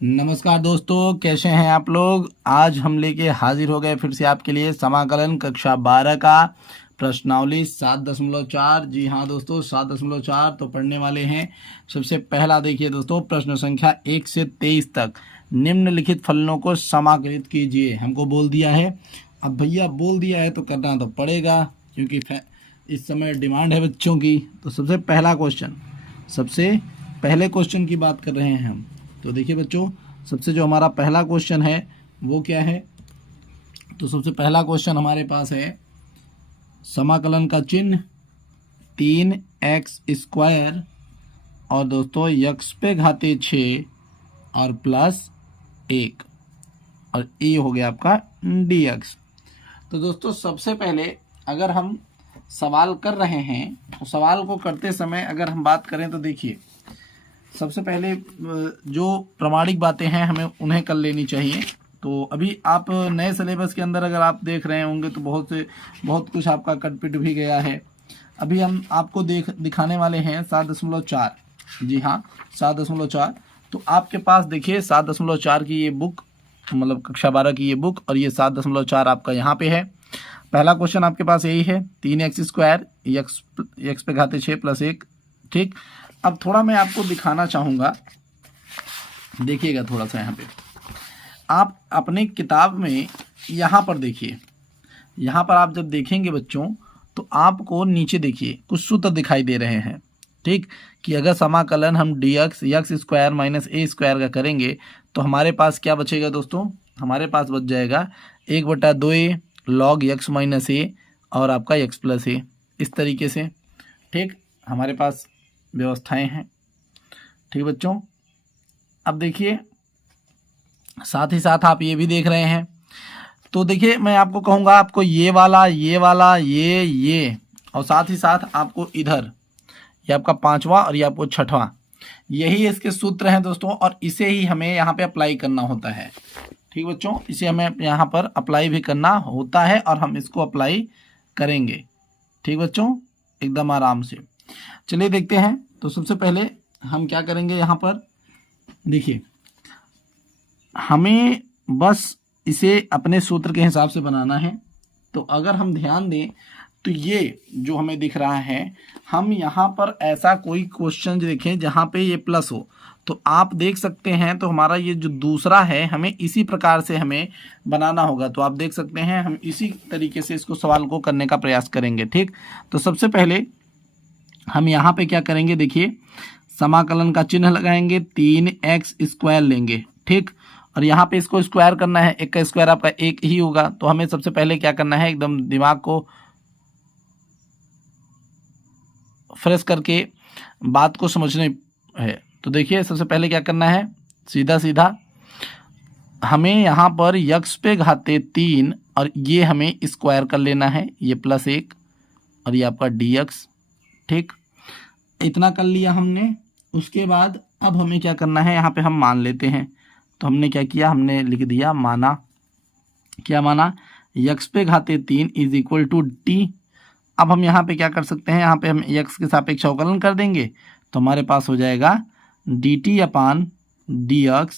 नमस्कार दोस्तों, कैसे हैं आप लोग। आज हम लेके हाजिर हो गए फिर से आपके लिए समाकलन कक्षा 12 का प्रश्नावली 7.4। जी हाँ दोस्तों, 7.4 तो पढ़ने वाले हैं। सबसे पहला देखिए दोस्तों, प्रश्न संख्या 1 से 23 तक निम्नलिखित फलनों को समाकलित कीजिए। हमको बोल दिया है। अब भैया बोल दिया है तो करना तो पड़ेगा, क्योंकि इस समय डिमांड है बच्चों की। तो सबसे पहले क्वेश्चन की बात कर रहे हैं हम। तो देखिए बच्चों, सबसे जो हमारा पहला क्वेश्चन है वो क्या है। तो सबसे पहला क्वेश्चन हमारे पास है समाकलन का चिन्ह 3x² और दोस्तों x पे घाते 6 और प्लस 1 और ये हो गया आपका dx। तो दोस्तों सबसे पहले अगर हम सवाल कर रहे हैं तो सवाल को करते समय अगर हम बात करें तो देखिए, सबसे पहले जो प्रामाणिक बातें हैं हमें उन्हें कर लेनी चाहिए। तो अभी आप नए सिलेबस के अंदर अगर आप देख रहे होंगे तो बहुत कुछ आपका कटपिट भी गया है। अभी हम आपको दिखाने वाले हैं 7.4। जी हाँ, 7.4। तो आपके पास देखिए 7.4 की ये बुक, मतलब कक्षा 12 की ये बुक, और ये 7.4 आपका यहाँ पे है। पहला क्वेश्चन आपके पास यही है, 3x² x पे घाते 6 प्लस 1। ठीक, अब थोड़ा मैं आपको दिखाना चाहूँगा, देखिएगा थोड़ा सा। यहाँ पे आप अपने किताब में यहाँ पर देखिए, यहाँ पर आप जब देखेंगे बच्चों तो आपको नीचे देखिए कुछ सूत्र दिखाई दे रहे हैं। ठीक, कि अगर समाकलन हम dx x² माइनस a² का करेंगे तो हमारे पास क्या बचेगा दोस्तों। हमारे पास बच जाएगा 1/2a log x minus a और आपका x प्लस a, इस तरीके से। ठीक, हमारे पास व्यवस्थाएं हैं। ठीक बच्चों, अब देखिए साथ ही साथ आप ये भी देख रहे हैं। तो देखिए मैं आपको कहूँगा, आपको ये वाला ये और साथ ही साथ आपको इधर ये आपका 5वां और ये आपको 6वां, यही इसके सूत्र हैं दोस्तों, और इसे ही हमें यहाँ पे अप्लाई करना होता है। ठीक बच्चों, इसे हमें यहाँ पर अप्लाई भी करना होता है और हम इसको अप्लाई करेंगे। ठीक बच्चों, एकदम आराम से। चलिए देखते हैं। तो सबसे पहले हम क्या करेंगे, यहाँ पर देखिए हमें बस इसे अपने सूत्र के हिसाब से बनाना है। तो अगर हम ध्यान दें तो ये जो हमें दिख रहा है, हम यहाँ पर ऐसा कोई क्वेश्चन देखें जहाँ पे ये प्लस हो तो आप देख सकते हैं। तो हमारा ये जो दूसरा है हमें इसी प्रकार से हमें बनाना होगा। तो आप देख सकते हैं हम इसी तरीके से इसको सवाल को करने का प्रयास करेंगे। ठीक, तो सबसे पहले हम यहाँ पे क्या करेंगे, देखिए समाकलन का चिन्ह लगाएंगे, 3x² लेंगे। ठीक, और यहाँ पे इसको स्क्वायर करना है, एक का स्क्वायर आपका एक ही होगा। तो हमें सबसे पहले क्या करना है, एकदम दिमाग को फ्रेश करके बात को समझने है। तो देखिए सबसे पहले क्या करना है, सीधा सीधा हमें यहाँ पर x पे घाते 3 और ये हमें स्क्वायर कर लेना है, ये प्लस 1 और ये आपका dx। ठीक, इतना कर लिया हमने। उसके बाद अब हमें क्या करना है, यहाँ पे हम मान लेते हैं। तो हमने क्या किया, हमने लिख दिया माना। क्या माना, x पे घाते 3 इज इक्वल टू d। अब हम यहाँ पे क्या कर सकते हैं, यहाँ पे हम x के सापेक्ष अवकलन कर देंगे तो हमारे पास हो जाएगा dt/dx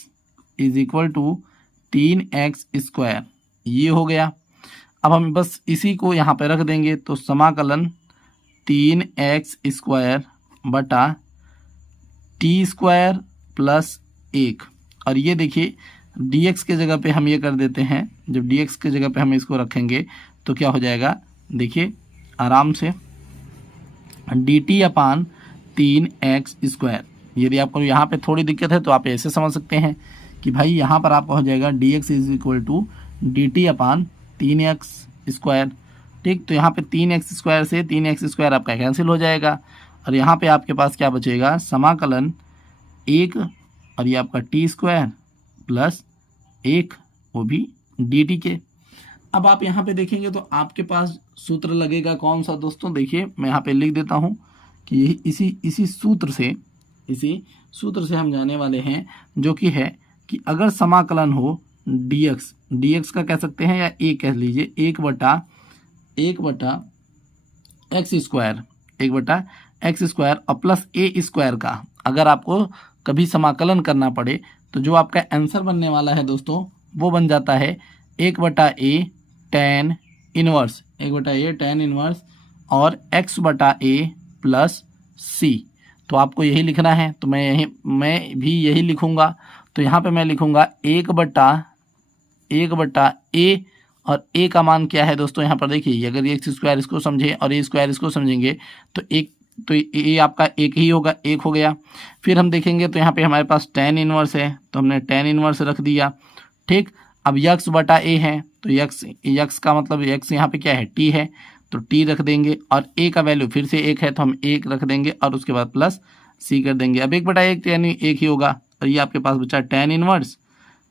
is equal to 3x²। ये हो गया। अब हम बस इसी को यहाँ पे रख देंगे। तो समाकलन 3x² बटा t² प्लस 1, और ये देखिए dx के जगह पे हम ये कर देते हैं। जब dx के जगह पे हम इसको रखेंगे तो क्या हो जाएगा, देखिए आराम से dt/3x²। यदि आपको यहाँ पे थोड़ी दिक्कत है तो आप ऐसे समझ सकते हैं कि भाई यहाँ पर आपका हो जाएगा dx is equal to dt/3x²। ठीक, तो यहाँ पे 3x² से 3x² आपका कैंसिल हो जाएगा और यहाँ पे आपके पास क्या बचेगा, समाकलन 1 और ये आपका t² प्लस 1, वो भी dt के। अब आप यहाँ पे देखेंगे तो आपके पास सूत्र लगेगा कौन सा दोस्तों, देखिए मैं यहाँ पे लिख देता हूँ कि यही इसी सूत्र से हम जाने वाले हैं, जो कि है कि अगर समाकलन हो dx का कह सकते हैं या a कह लीजिए, 1/x² और प्लस a² का, अगर आपको कभी समाकलन करना पड़े तो जो आपका आंसर बनने वाला है दोस्तों वो बन जाता है 1/a tan inverse, 1/a tan inverse और x/a प्लस c। तो आपको यही लिखना है, तो मैं भी यही लिखूंगा। तो यहाँ पे मैं लिखूंगा 1/a और a का मान क्या है दोस्तों, यहाँ पर देखिए, अगर ये x² इसको समझे और a² इसको समझेंगे तो ये आपका एक ही होगा, एक हो गया। फिर हम देखेंगे तो यहाँ पे हमारे पास tan इनवर्स है, तो हमने tan इनवर्स रख दिया। ठीक, अब x/a है तो x का मतलब x यहाँ पे क्या है, t है, तो t रख देंगे और a का वैल्यू फिर से 1 है तो हम 1 रख देंगे और उसके बाद प्लस c कर देंगे। अब 1/1 यानी 1 ही होगा और ये आपके पास बचा tan इनवर्स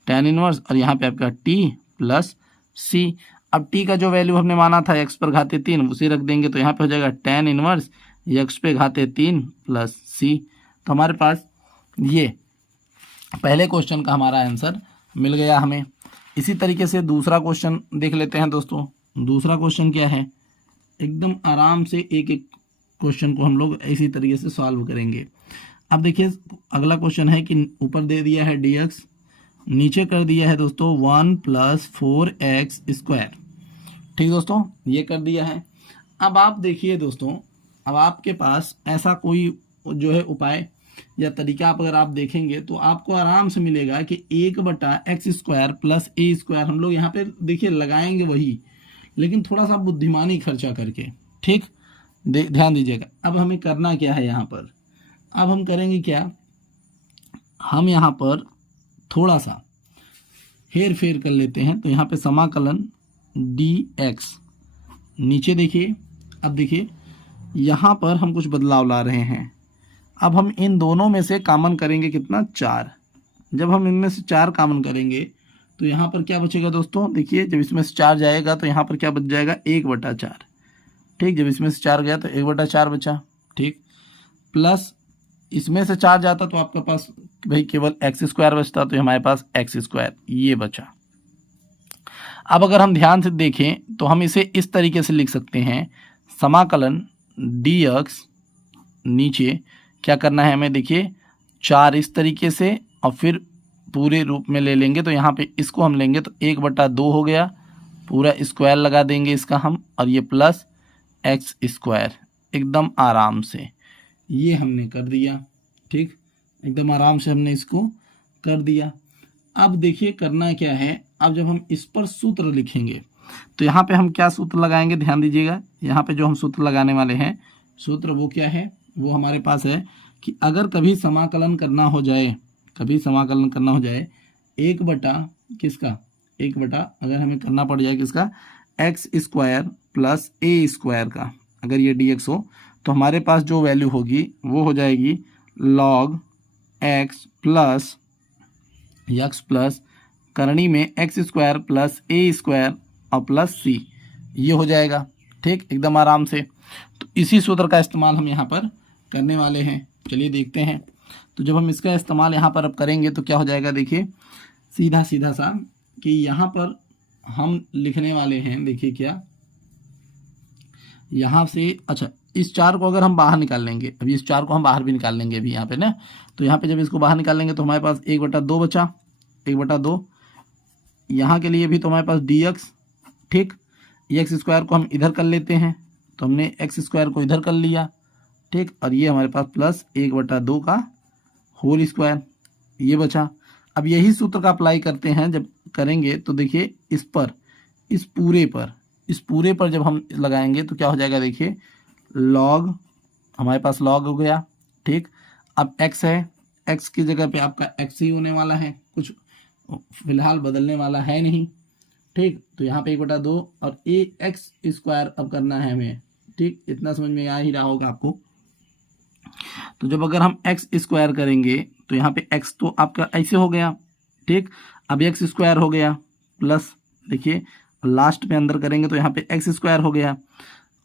और यहाँ पे आपका t प्लस c। अब t का जो वैल्यू हमने माना था x/3 उसे रख देंगे, तो यहाँ पे हो जाएगा tan inverse x/3 plus c। तो हमारे पास ये पहले क्वेश्चन का हमारा आंसर मिल गया हमें। इसी तरीके से दूसरा क्वेश्चन देख लेते हैं दोस्तों। दूसरा क्वेश्चन क्या है, एकदम आराम से एक एक क्वेश्चन को हम लोग इसी तरीके से सॉल्व करेंगे। अब देखिए अगला क्वेश्चन है कि ऊपर दे दिया है dx, नीचे कर दिया है दोस्तों 1 + 4x²। ठीक दोस्तों, ये कर दिया है। अब आप देखिए दोस्तों, अब आपके पास ऐसा कोई जो है उपाय या तरीका अगर आप देखेंगे तो आपको आराम से मिलेगा कि 1/x² प्लस a² हम लोग यहाँ पे देखिए लगाएंगे वही, लेकिन थोड़ा सा बुद्धिमानी खर्चा करके। ठीक, ध्यान दीजिएगा। अब हमें करना क्या है यहाँ पर, अब हम करेंगे क्या, हम यहाँ पर थोड़ा सा हेर फेर कर लेते हैं। तो यहाँ पे समाकलन dx, नीचे देखिए, अब देखिए यहाँ पर हम कुछ बदलाव ला रहे हैं। अब हम इन दोनों में से कॉमन करेंगे कितना, 4। जब हम इनमें से 4 कॉमन करेंगे तो यहाँ पर क्या बचेगा दोस्तों, देखिए जब इसमें से 4 जाएगा तो यहाँ पर क्या बच जाएगा, 1/4। ठीक, जब इसमें से 4 गया तो 1/4 बचा। ठीक, प्लस इसमें से 4 जाता तो आपके पास भाई केवल x² बचता, तो हमारे पास x² ये बचा। अब अगर हम ध्यान से देखें तो हम इसे इस तरीके से लिख सकते हैं, समाकलन dx, नीचे क्या करना है हमें, देखिए 4 इस तरीके से और फिर पूरे रूप में ले लेंगे, तो यहाँ पे इसको हम लेंगे तो 1/2 हो गया, पूरा स्क्वायर लगा देंगे इसका हम, और ये प्लस x², एकदम आराम से ये हमने कर दिया। ठीक, एकदम आराम से हमने इसको कर दिया। अब देखिए करना क्या है, अब जब हम इस पर सूत्र लिखेंगे तो यहाँ पे हम क्या सूत्र लगाएंगे, ध्यान दीजिएगा। यहाँ पे जो हम सूत्र लगाने वाले हैं, सूत्र वो क्या है, वो हमारे पास है कि अगर कभी समाकलन करना हो जाए, 1/, अगर हमें करना पड़ जाए किसका, x² प्लस a² का, अगर ये dx हो तो हमारे पास जो वैल्यू होगी वो हो जाएगी log x प्लस करणी में x² प्लस a² और प्लस c, ये हो जाएगा। ठीक, एकदम आराम से। तो इसी सूत्र का इस्तेमाल हम यहाँ पर करने वाले हैं, चलिए देखते हैं। तो जब हम इसका इस्तेमाल यहाँ पर अब करेंगे तो क्या हो जाएगा, देखिए सीधा सा कि यहाँ पर हम लिखने वाले हैं, देखिए क्या, यहाँ से, अच्छा इस 4 को अगर हम बाहर निकाल लेंगे, अभी इस 4 को हम बाहर भी निकाल लेंगे अभी यहाँ पे ना, तो यहाँ पे जब इसको बाहर निकाल लेंगे तो हमारे पास 1/2 बचा, 1/2 यहाँ के लिए भी तो हमारे पास dx। ठीक, x² को हम इधर कर लेते हैं, तो हमने x² को इधर कर लिया। ठीक, और ये हमारे पास प्लस 1/2 का होल स्क्वायर, ये बचा। अब यही सूत्र का अप्लाई करते हैं, जब करेंगे तो देखिए इस पूरे पर जब हम लगाएंगे तो क्या हो जाएगा, देखिए log, हमारे पास log हो गया। ठीक, अब x है, x की जगह पे आपका x ही होने वाला है, कुछ फिलहाल बदलने वाला है नहीं। ठीक, तो यहाँ पे 1/2 और ax² अब करना है हमें। ठीक, इतना समझ में आ ही रहा होगा आपको। तो जब अगर हम x² करेंगे तो यहाँ पे x तो आपका ऐसे हो गया। ठीक, अब x² हो गया प्लस, देखिए लास्ट में अंदर करेंगे तो यहाँ पे x² हो गया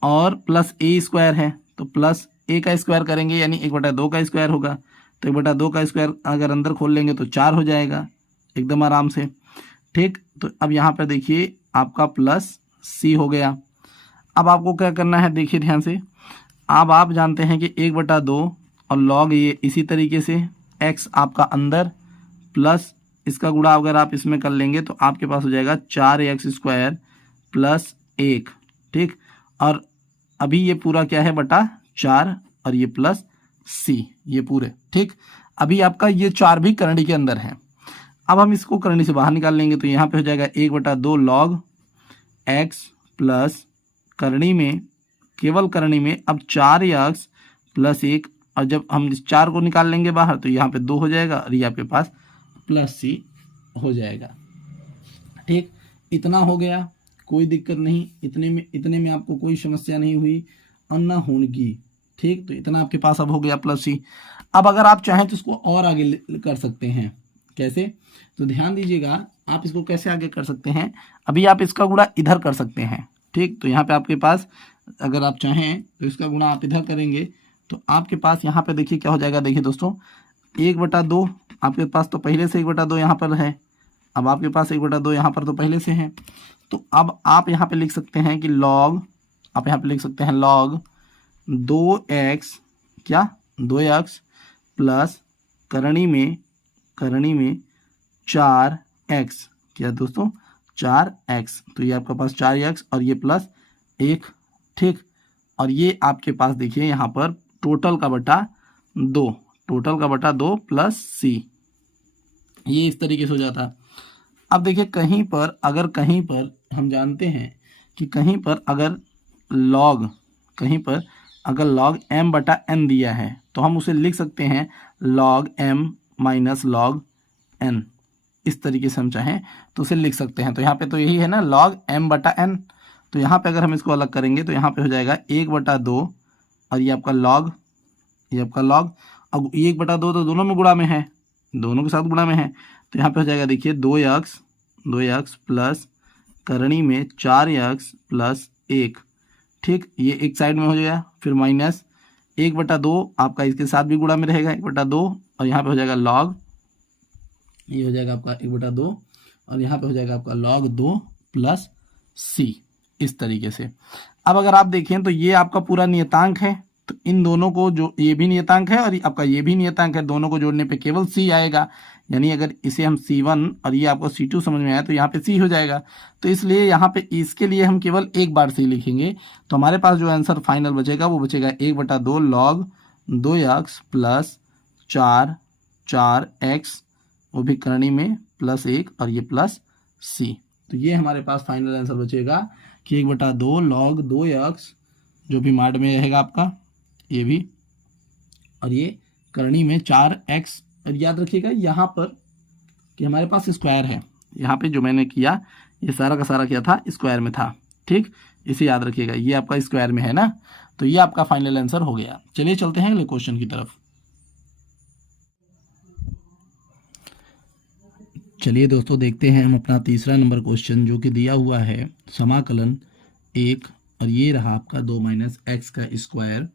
और प्लस a² है, तो प्लस a का स्क्वायर करेंगे यानी 1/2 का स्क्वायर होगा, तो 1/2 का स्क्वायर अगर अंदर खोल लेंगे तो 4 हो जाएगा, एकदम आराम से। ठीक, तो अब यहाँ पे देखिए आपका प्लस c हो गया। अब आपको क्या करना है, देखिए ध्यान से, अब आप जानते हैं कि 1/2 और log ये इसी तरीके से एक्स आपका अंदर प्लस इसका गुणा अगर आप इसमें कर लेंगे तो आपके पास हो जाएगा 4x² प्लस 1, ठीक। और अभी ये पूरा क्या है बटा 4 और ये प्लस c, ये पूरे, ठीक। अभी आपका ये 4 भी करणी के अंदर है। अब हम इसको करणी से बाहर निकाल लेंगे तो यहाँ पे हो जाएगा 1/2 log x प्लस करणी में, केवल करणी में अब 4x प्लस 1, और जब हम इस 4 को निकाल लेंगे बाहर तो यहाँ पे 2 हो जाएगा और ये आपके पास प्लस c हो जाएगा, ठीक। इतना हो गया, कोई दिक्कत नहीं, इतने में आपको कोई समस्या नहीं हुई और न होगी, ठीक। तो इतना आपके पास अब हो गया प्लस c। अब अगर आप चाहें तो इसको और आगे कर सकते हैं। कैसे? तो ध्यान दीजिएगा, आप इसको कैसे आगे कर सकते हैं। अभी आप इसका गुणा इधर कर सकते हैं, ठीक। तो यहाँ पे आपके पास अगर आप चाहें तो इसका गुणा आप इधर करेंगे तो आपके पास यहाँ पे देखिए क्या हो जाएगा। देखिए दोस्तों, 1/2 आपके पास तो पहले से 1/2 यहाँ पर है, अब आपके पास 1/2 यहाँ पर तो पहले से है। तो अब आप यहाँ पे लिख सकते हैं कि log, आप यहाँ पे लिख सकते हैं log 2x, क्या 2x प्लस करणी में 4x, क्या दोस्तों 4x। तो ये आपके पास 4x और ये प्लस 1, ठीक। और ये आपके पास देखिए यहाँ पर टोटल का बटा 2 प्लस c, ये इस तरीके से हो जाता। अब देखिए कहीं पर हम जानते हैं कि कहीं पर अगर log m/n दिया है तो हम उसे लिख सकते हैं log m minus log n, इस तरीके से हम चाहें तो उसे लिख सकते हैं। तो यहाँ पे तो यही है ना log m/n, तो यहाँ पे अगर हम इसको अलग करेंगे तो यहाँ पे हो जाएगा 1/2 और ये आपका log, अब 1/2 तो दोनों में गुणा में है, दोनों के साथ गुणा में है। तो यहाँ पे हो जाएगा देखिए 2x प्लस करणी में 4x प्लस 1, ठीक। ये एक साइड में हो जाएगा, फिर माइनस 1/2 आपका इसके साथ भी गुणा में रहेगा 1/2 और यहाँ पे हो जाएगा log, ये हो जाएगा आपका 1/2 और यहाँ पे हो जाएगा आपका log 2 प्लस c, इस तरीके से। अब अगर आप देखें तो ये आपका पूरा नियतांक है, तो इन दोनों को जो, ये भी नियतांक है और आपका ये भी नियतांक है, दोनों को जोड़ने पे केवल c आएगा। यानी अगर इसे हम c1 और ये आपको c2 समझ में आया तो यहाँ पे c हो जाएगा। तो इसलिए यहाँ पे इसके लिए हम केवल एक बार c लिखेंगे, तो हमारे पास जो आंसर फाइनल बचेगा वो बचेगा 1/2 log 2x प्लस 4x, वो भी करणी में प्लस 1 और ये प्लस c। तो ये हमारे पास फाइनल आंसर बचेगा कि 1/2 log 2x, जो भी मार्ड में रहेगा आपका ये भी, और ये करणी में 4x। और याद रखिएगा यहाँ पर कि हमारे पास स्क्वायर है, यहाँ पे जो मैंने किया ये सारा का सारा क्या था, स्क्वायर में था, ठीक। इसे याद रखिएगा, ये आपका स्क्वायर में है ना। तो ये आपका फाइनल आंसर हो गया। चलिए चलते हैं अगले क्वेश्चन की तरफ। चलिए दोस्तों देखते हैं हम अपना तीसरा नंबर क्वेश्चन, जो कि दिया हुआ है समाकलन 1 और ये रहा आपका 2 - x का स्क्वायर,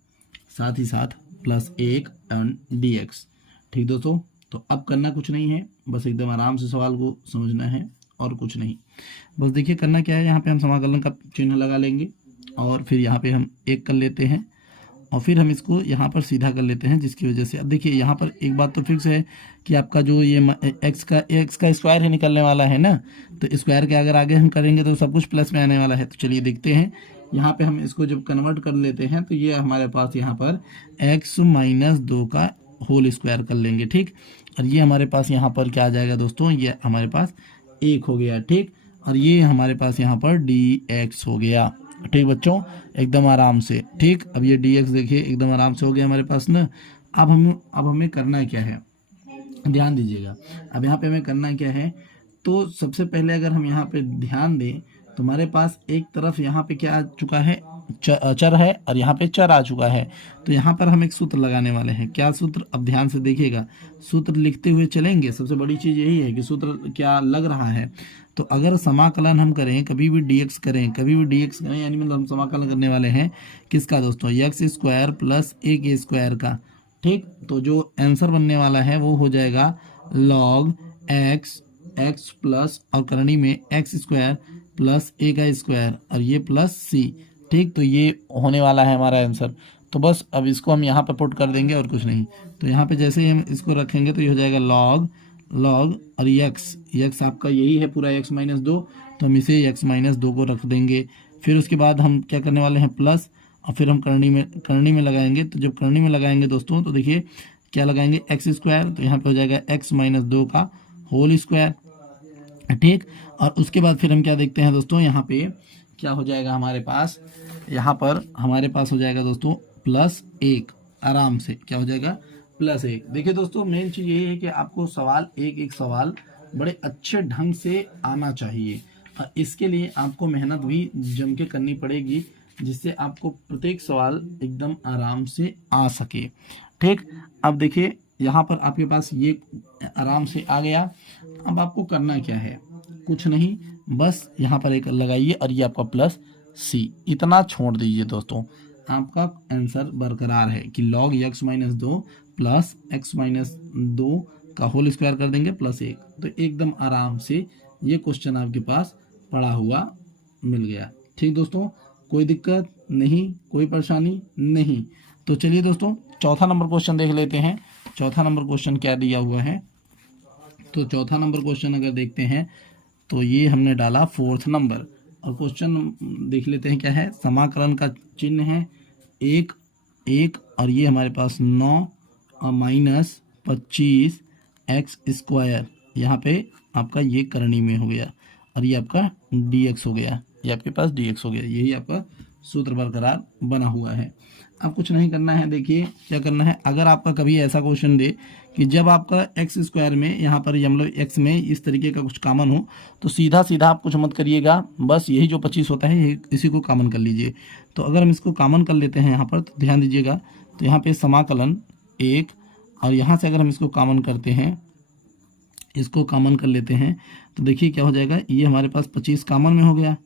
साथ ही साथ प्लस 1 एंड dx, ठीक दोस्तों। तो अब करना कुछ नहीं है, बस एकदम आराम से सवाल को समझना है और कुछ नहीं। बस देखिए करना क्या है, यहाँ पे हम समाकलन का चिन्ह लगा लेंगे और फिर यहाँ पे हम 1 कर लेते हैं और फिर हम इसको यहाँ पर सीधा कर लेते हैं, जिसकी वजह से अब देखिए यहाँ पर एक बात तो फिक्स है कि आपका जो ये x का स्क्वायर है निकलने वाला है ना, तो स्क्वायर के अगर आगे हम करेंगे तो सब कुछ प्लस में आने वाला है। तो चलिए देखते हैं, यहाँ पे हम इसको जब कन्वर्ट कर लेते हैं तो ये हमारे पास यहाँ पर x - 2 का होल स्क्वायर कर लेंगे, ठीक। और ये हमारे पास यहाँ पर क्या आ जाएगा दोस्तों, ये हमारे पास 1 हो गया, ठीक। और ये हमारे पास यहाँ पर dx हो गया, ठीक बच्चों, एकदम आराम से, ठीक। अब ये dx देखिए एकदम आराम से हो गया हमारे पास ना। अब हमें करना क्या है, ध्यान दीजिएगा। अब यहाँ पे हमें करना क्या है, तो सबसे पहले अगर हम यहाँ पे ध्यान दें तो हमारे पास एक तरफ यहाँ पे क्या आ चुका है, चर है और यहाँ पे चर आ चुका है। तो यहाँ पर हम एक सूत्र लगाने वाले हैं। क्या सूत्र, अब ध्यान से देखिएगा, सूत्र लिखते हुए चलेंगे। सबसे बड़ी चीज़ यही है कि सूत्र क्या लग रहा है। तो अगर समाकलन हम करें, कभी भी dx करें, यानी मतलब हम समाकलन करने वाले हैं किसका दोस्तों, x² प्लस 1a² का, ठीक। तो जो आंसर बनने वाला है वो हो जाएगा log x प्लस और करणी में x² प्लस a² और ये प्लस c, ठीक। तो ये होने वाला है हमारा आंसर। तो बस अब इसको हम यहाँ पर पुट कर देंगे और कुछ नहीं। तो यहाँ पे जैसे ही हम इसको रखेंगे तो ये हो जाएगा लॉग लॉग और यक्स आपका यही है पूरा x-2, तो हम इसे x-2 को रख देंगे। फिर उसके बाद हम क्या करने वाले हैं प्लस, और फिर हम करनी में लगाएंगे। तो जब करनी में लगाएंगे दोस्तों तो देखिए क्या लगाएंगे x², तो यहाँ पे हो जाएगा x-2 का होल स्क्वायर, ठीक। और उसके बाद फिर हम क्या देखते हैं दोस्तों, यहाँ पे क्या हो जाएगा हमारे पास, यहाँ पर हमारे पास हो जाएगा दोस्तों +1, आराम से क्या हो जाएगा +1। देखिए दोस्तों मेन चीज़ यही है कि आपको सवाल एक सवाल बड़े अच्छे ढंग से आना चाहिए, और इसके लिए आपको मेहनत भी जम के करनी पड़ेगी, जिससे आपको प्रत्येक सवाल एकदम आराम से आ सके, ठीक। अब देखिए यहाँ पर आपके पास ये आराम से आ गया। अब आपको करना क्या है, कुछ नहीं, बस यहाँ पर एक लगाइए और ये आपका +c, इतना छोड़ दीजिए दोस्तों, आपका आंसर बरकरार है कि log x-2 प्लस x-2 का होल स्क्वायर कर देंगे +1, तो एकदम आराम से ये क्वेश्चन आपके पास पड़ा हुआ मिल गया, ठीक दोस्तों। कोई दिक्कत नहीं, कोई परेशानी नहीं। तो चलिए दोस्तों चौथा नंबर क्वेश्चन देख लेते हैं। चौथा नंबर क्वेश्चन क्या दिया हुआ है, तो चौथा नंबर क्वेश्चन अगर देखते हैं तो ये हमने डाला 4th नंबर, और क्वेश्चन देख लेते हैं क्या है। समाकलन का चिन्ह है 1 और ये हमारे पास 9 और -25x², यहाँ पे आपका ये करनी में हो गया, और ये आपका dx हो गया, ये आपके पास dx हो गया, यही आपका सूत्र बरकरार बना हुआ है। अब कुछ नहीं करना है, देखिए क्या करना है। अगर आपका कभी ऐसा क्वेश्चन दे कि जब आपका x² में यहाँ पर मतलब x में इस तरीके का कुछ कॉमन हो, तो सीधा आप कुछ मत करिएगा, बस यही जो 25 होता है इसी को कॉमन कर लीजिए। तो अगर हम इसको कॉमन कर लेते हैं यहाँ पर, तो ध्यान दीजिएगा, तो यहाँ पे समाकलन 1, और यहाँ से अगर हम इसको कॉमन करते हैं, इसको कॉमन कर लेते हैं, तो देखिए क्या हो जाएगा, ये हमारे पास 25 कॉमन में हो गया,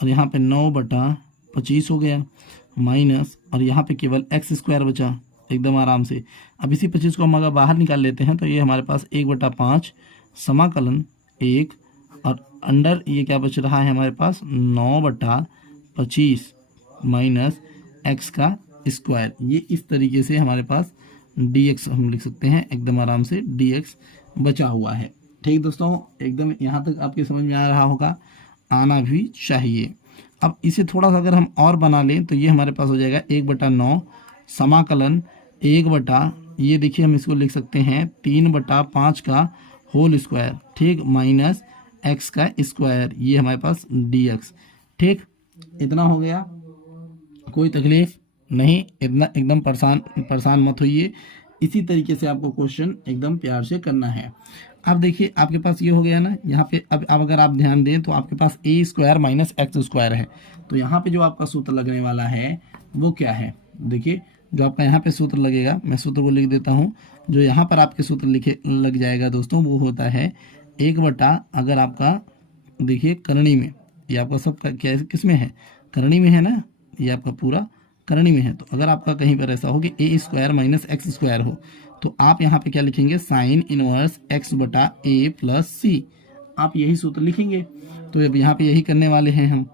और यहाँ पे 9/25 हो गया, माइनस, और यहाँ पे केवल x² बचा एकदम आराम से। अब इसी 25 को हम अगर बाहर निकाल लेते हैं तो ये हमारे पास 1/5 समाकलन 1, और अंडर ये क्या बच रहा है हमारे पास 9/25 माइनस x²। ये इस तरीके से हमारे पास dx हम लिख सकते हैं, एकदम आराम से dx बचा हुआ है, ठीक दोस्तों। एकदम यहाँ तक आपके समझ में आ रहा होगा, आना भी चाहिए। अब इसे थोड़ा सा अगर हम और बना लें तो ये हमारे पास हो जाएगा 1/9 समाकलन 1 ये देखिए हम इसको लिख सकते हैं 3/5 का होल स्क्वायर, ठीक, माइनस x², ये हमारे पास dx, ठीक। इतना हो गया, कोई तकलीफ नहीं, इतना एकदम परेशान मत होइए। इसी तरीके से आपको क्वेश्चन एकदम प्यार से करना है। अब देखिए आपके पास ये हो गया ना, यहाँ पे अब अगर आप ध्यान दें तो आपके पास a² - x² है, तो यहाँ पे जो आपका सूत्र लगने वाला है वो क्या है, देखिए जो आपका यहाँ पे सूत्र लगेगा, मैं सूत्र को लिख देता हूँ। जो यहाँ पर आपके सूत्र लग जाएगा दोस्तों, वो होता है 1/ अगर आपका देखिए करणी में, ये आपका सब क्या किस में है, करणी में है ना, ये आपका पूरा करणी में है। तो अगर आपका कहीं पर ऐसा हो कि a² - x² हो, तो आप यहाँ पे क्या लिखेंगे, साइन इनवर्स x/a + c, आप यही सूत्र लिखेंगे। तो अब यहाँ पे यही करने वाले हैं हम।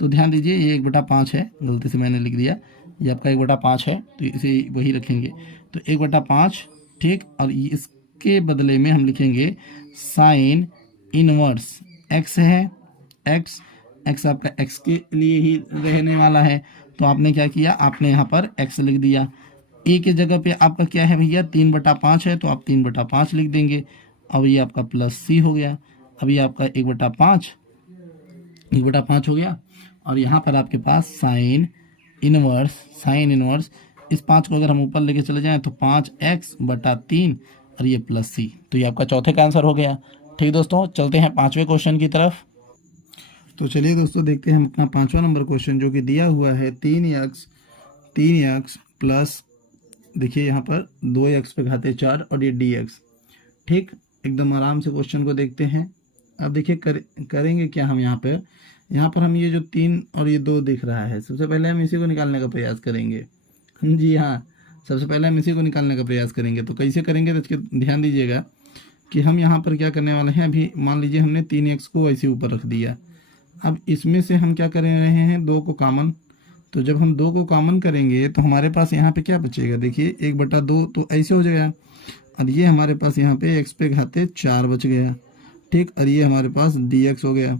तो ध्यान दीजिए ये 1/5 है, गलती से मैंने लिख दिया, ये आपका 1/5 है, तो इसे वही रखेंगे। तो 1/5, ठीक, और इसके बदले में हम लिखेंगे साइन इनवर्स x है, x आपका x के लिए ही रहने वाला है, तो आपने क्या किया, आपने यहाँ पर x लिख दिया। a के जगह पे आपका क्या है भैया, 3/5 है, तो आप 3/5 लिख देंगे। अब ये आपका +c हो गया। अब ये आपका 1/5 हो गया, और यहाँ पर आपके पास साइन इनवर्स इस 5 को अगर हम ऊपर लेके चले जाएं तो 5x/3 और ये +c, तो ये आपका चौथे का आंसर हो गया, ठीक दोस्तों। चलते हैं 5वें क्वेश्चन की तरफ। तो चलिए दोस्तों देखते हैं हम अपना 5वां नंबर क्वेश्चन, जो कि दिया हुआ है 3x प्लस, देखिए यहाँ पर 2x पे घाते 4 और ये dx, ठीक। एकदम आराम से क्वेश्चन को देखते हैं। अब देखिए करेंगे क्या हम यहाँ पर हम ये जो 3 और ये 2 दिख रहा है, सबसे पहले हम इसी को निकालने का प्रयास करेंगे। जी हाँ, सबसे पहले हम इसी को निकालने का प्रयास करेंगे। तो कैसे करेंगे, तो इसके ध्यान दीजिएगा कि हम यहाँ पर क्या करने वाले हैं। अभी मान लीजिए हमने 3x को ऐसे ऊपर रख दिया, अब इसमें से हम क्या कर रहे हैं, 2 को कॉमन, तो जब हम 2 को कॉमन करेंगे तो हमारे पास यहाँ पे क्या बचेगा, देखिए 1/2 तो ऐसे हो जाएगा, और ये हमारे पास यहाँ पे x पे घाते 4 बच गया, ठीक, और ये हमारे पास dx हो गया।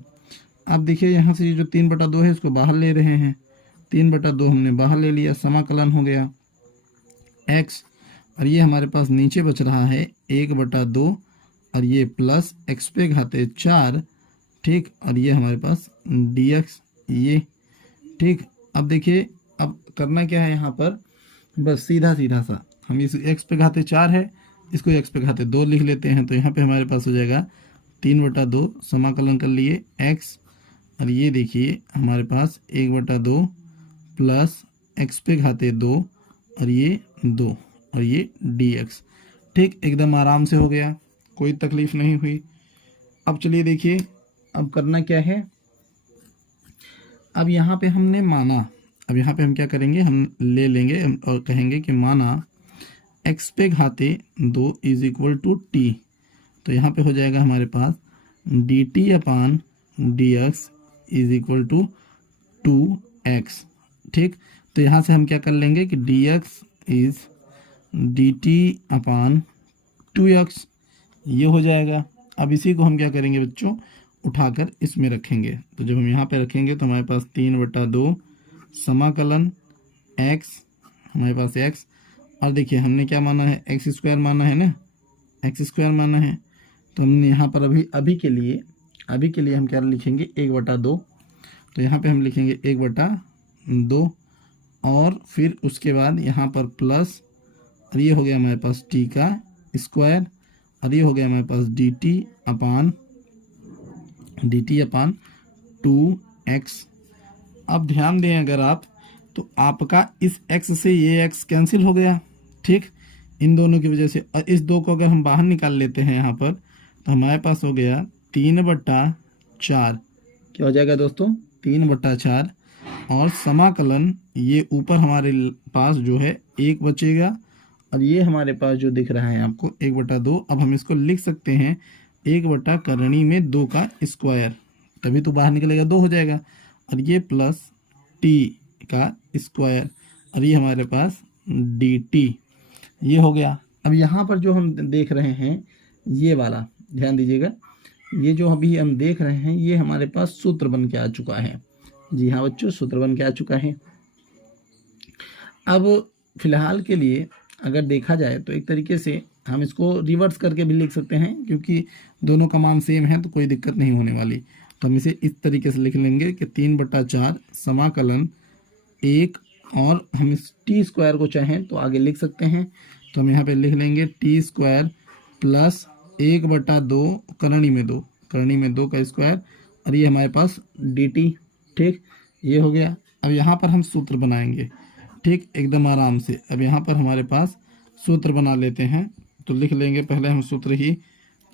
अब देखिए यहाँ से ये जो 3/2 है इसको बाहर ले रहे हैं, 3/2 हमने बाहर ले लिया, समाकलन हो गया x, और ये हमारे पास नीचे बच रहा है 1/2 और ये प्लस x पे घाते 4, ठीक, और ये हमारे पास dx, ये ठीक। अब देखिए अब करना क्या है यहाँ पर, बस सीधा सीधा सा हम इस x पे घाते 4 है, इसको x पे घाते 2 लिख लेते हैं। तो यहाँ पे हमारे पास हो जाएगा 3/2, समाकलन कर लिए x, और ये देखिए हमारे पास 1/2 प्लस x पे घाते 2 और ये 2 और ये dx, ठीक, एकदम आराम से हो गया, कोई तकलीफ नहीं हुई। अब चलिए देखिए अब करना क्या है, अब यहाँ पे हमने माना, अब यहाँ पे हम क्या करेंगे, हम ले लेंगे और कहेंगे कि माना x पे घाते 2 इज इक्वल टू टी, तो यहाँ पे हो जाएगा हमारे पास dt upon dx is equal to 2x, ठीक। तो यहाँ से हम क्या कर लेंगे कि dx is dt upon 2x, ये हो जाएगा। अब इसी को हम क्या करेंगे बच्चों, उठाकर इसमें रखेंगे। तो जब हम यहाँ पे रखेंगे तो हमारे पास 3/2 समाकलन x, हमारे पास x, और देखिए हमने क्या माना है, x² माना है ना, x² माना है। तो हमने यहाँ पर अभी के लिए हम क्या लिखेंगे 1/2, तो यहाँ पे हम लिखेंगे 1/2 और फिर उसके बाद यहाँ पर प्लस, और ये हो गया हमारे पास t का स्क्वायर, और ये हो गया हमारे पास dt अपान 2x। अब ध्यान दें अगर आप, तो आपका इस x से ये x कैंसिल हो गया, ठीक, इन दोनों की वजह से, और इस 2 को अगर हम बाहर निकाल लेते हैं यहाँ पर तो हमारे पास हो गया 3/4, क्या हो जाएगा दोस्तों 3/4, और समाकलन ये ऊपर हमारे पास जो है 1 बचेगा, और ये हमारे पास जो दिख रहा है आपको 1/2, अब हम इसको लिख सकते हैं 1/करणी में 2 का स्क्वायर, तभी तो बाहर निकलेगा 2 हो जाएगा, और ये प्लस t का स्क्वायर, और ये हमारे पास dt, ये हो गया। अब यहाँ पर जो हम देख रहे हैं ये वाला ध्यान दीजिएगा, ये जो अभी हम देख रहे हैं ये हमारे पास सूत्र बन के आ चुका है। जी हाँ बच्चों, सूत्र बन के आ चुका है। अब फिलहाल के लिए अगर देखा जाए तो एक तरीके से हम इसको रिवर्स करके भी लिख सकते हैं, क्योंकि दोनों का मान सेम है तो कोई दिक्कत नहीं होने वाली। तो हम इसे इस तरीके से लिख लेंगे कि 3/4 समाकलन 1, और हम इस t² को चाहें तो आगे लिख सकते हैं, तो हम यहाँ पे लिख लेंगे t² प्लस 1/2 करणी में 2 का स्क्वायर, और ये हमारे पास dt, ठीक, ये हो गया। अब यहाँ पर हम सूत्र बनाएंगे, ठीक, एकदम आराम से। अब यहाँ पर हमारे पास सूत्र बना लेते हैं, तो लिख लेंगे पहले हम सूत्र ही।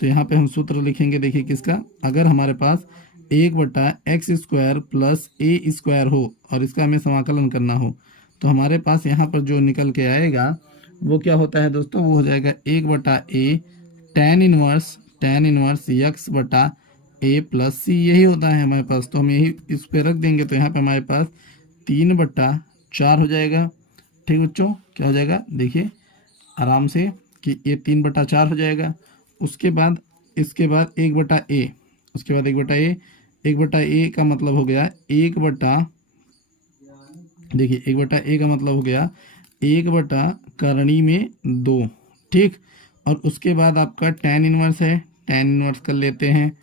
तो यहाँ पे हम सूत्र लिखेंगे, देखिए किसका, अगर हमारे पास 1/x² प्लस a² हो और इसका हमें समाकलन करना हो, तो हमारे पास यहाँ पर जो निकल के आएगा वो क्या होता है दोस्तों, वो हो जाएगा 1/a tan inverse x/a plus c, यही होता है हमारे पास। तो हम यही इस पर रख देंगे, तो यहाँ पे हमारे पास 3/4 हो जाएगा, ठीक बच्चों, क्या हो जाएगा देखिए आराम से कि ये 3/4 हो जाएगा। उसके बाद इसके बाद 1/a, उसके बाद 1/a का मतलब हो गया 1/, देखिए 1/a का मतलब हो गया 1/करणी में 2, ठीक, और उसके बाद आपका tan इनवर्स है, tan इनवर्स कर लेते हैं,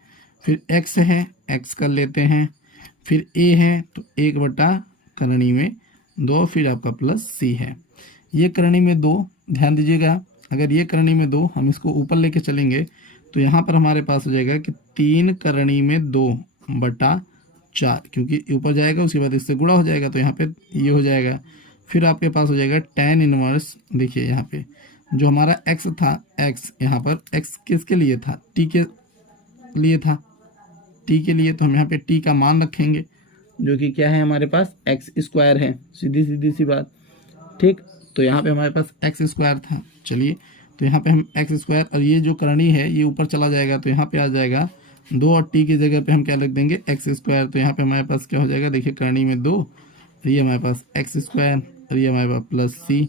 फिर x है, x कर लेते हैं, फिर a है तो 1/करणी में 2, फिर आपका प्लस c है। ये करणी में 2, ध्यान दीजिएगा, अगर ये करणी में 2 हम इसको ऊपर लेके चलेंगे तो यहाँ पर हमारे पास हो जाएगा कि 3 करणी में 2/4, क्योंकि ऊपर जाएगा उसके बाद इससे गुणा हो जाएगा, तो यहाँ पे ये हो जाएगा। फिर आपके पास हो जाएगा tan इनवर्स, देखिए यहाँ पे जो हमारा x था, x यहाँ पर x किसके लिए था, t के लिए था, t के लिए, तो हम यहाँ पे t का मान रखेंगे जो कि क्या है हमारे पास x² है, सीधी सी बात, ठीक। तो यहाँ पे हमारे पास x² था, चलिए तो यहाँ पे हम x² और ये जो करणी है ये ऊपर चला जाएगा, तो यहाँ पे आ जाएगा 2 और t की जगह पे हम क्या लिख देंगे x²। तो यहाँ पे हमारे पास क्या हो जाएगा, देखिए करणी में 2 और ये हमारे पास एक्स स्क्वायर और ये हमारे पास प्लस सी।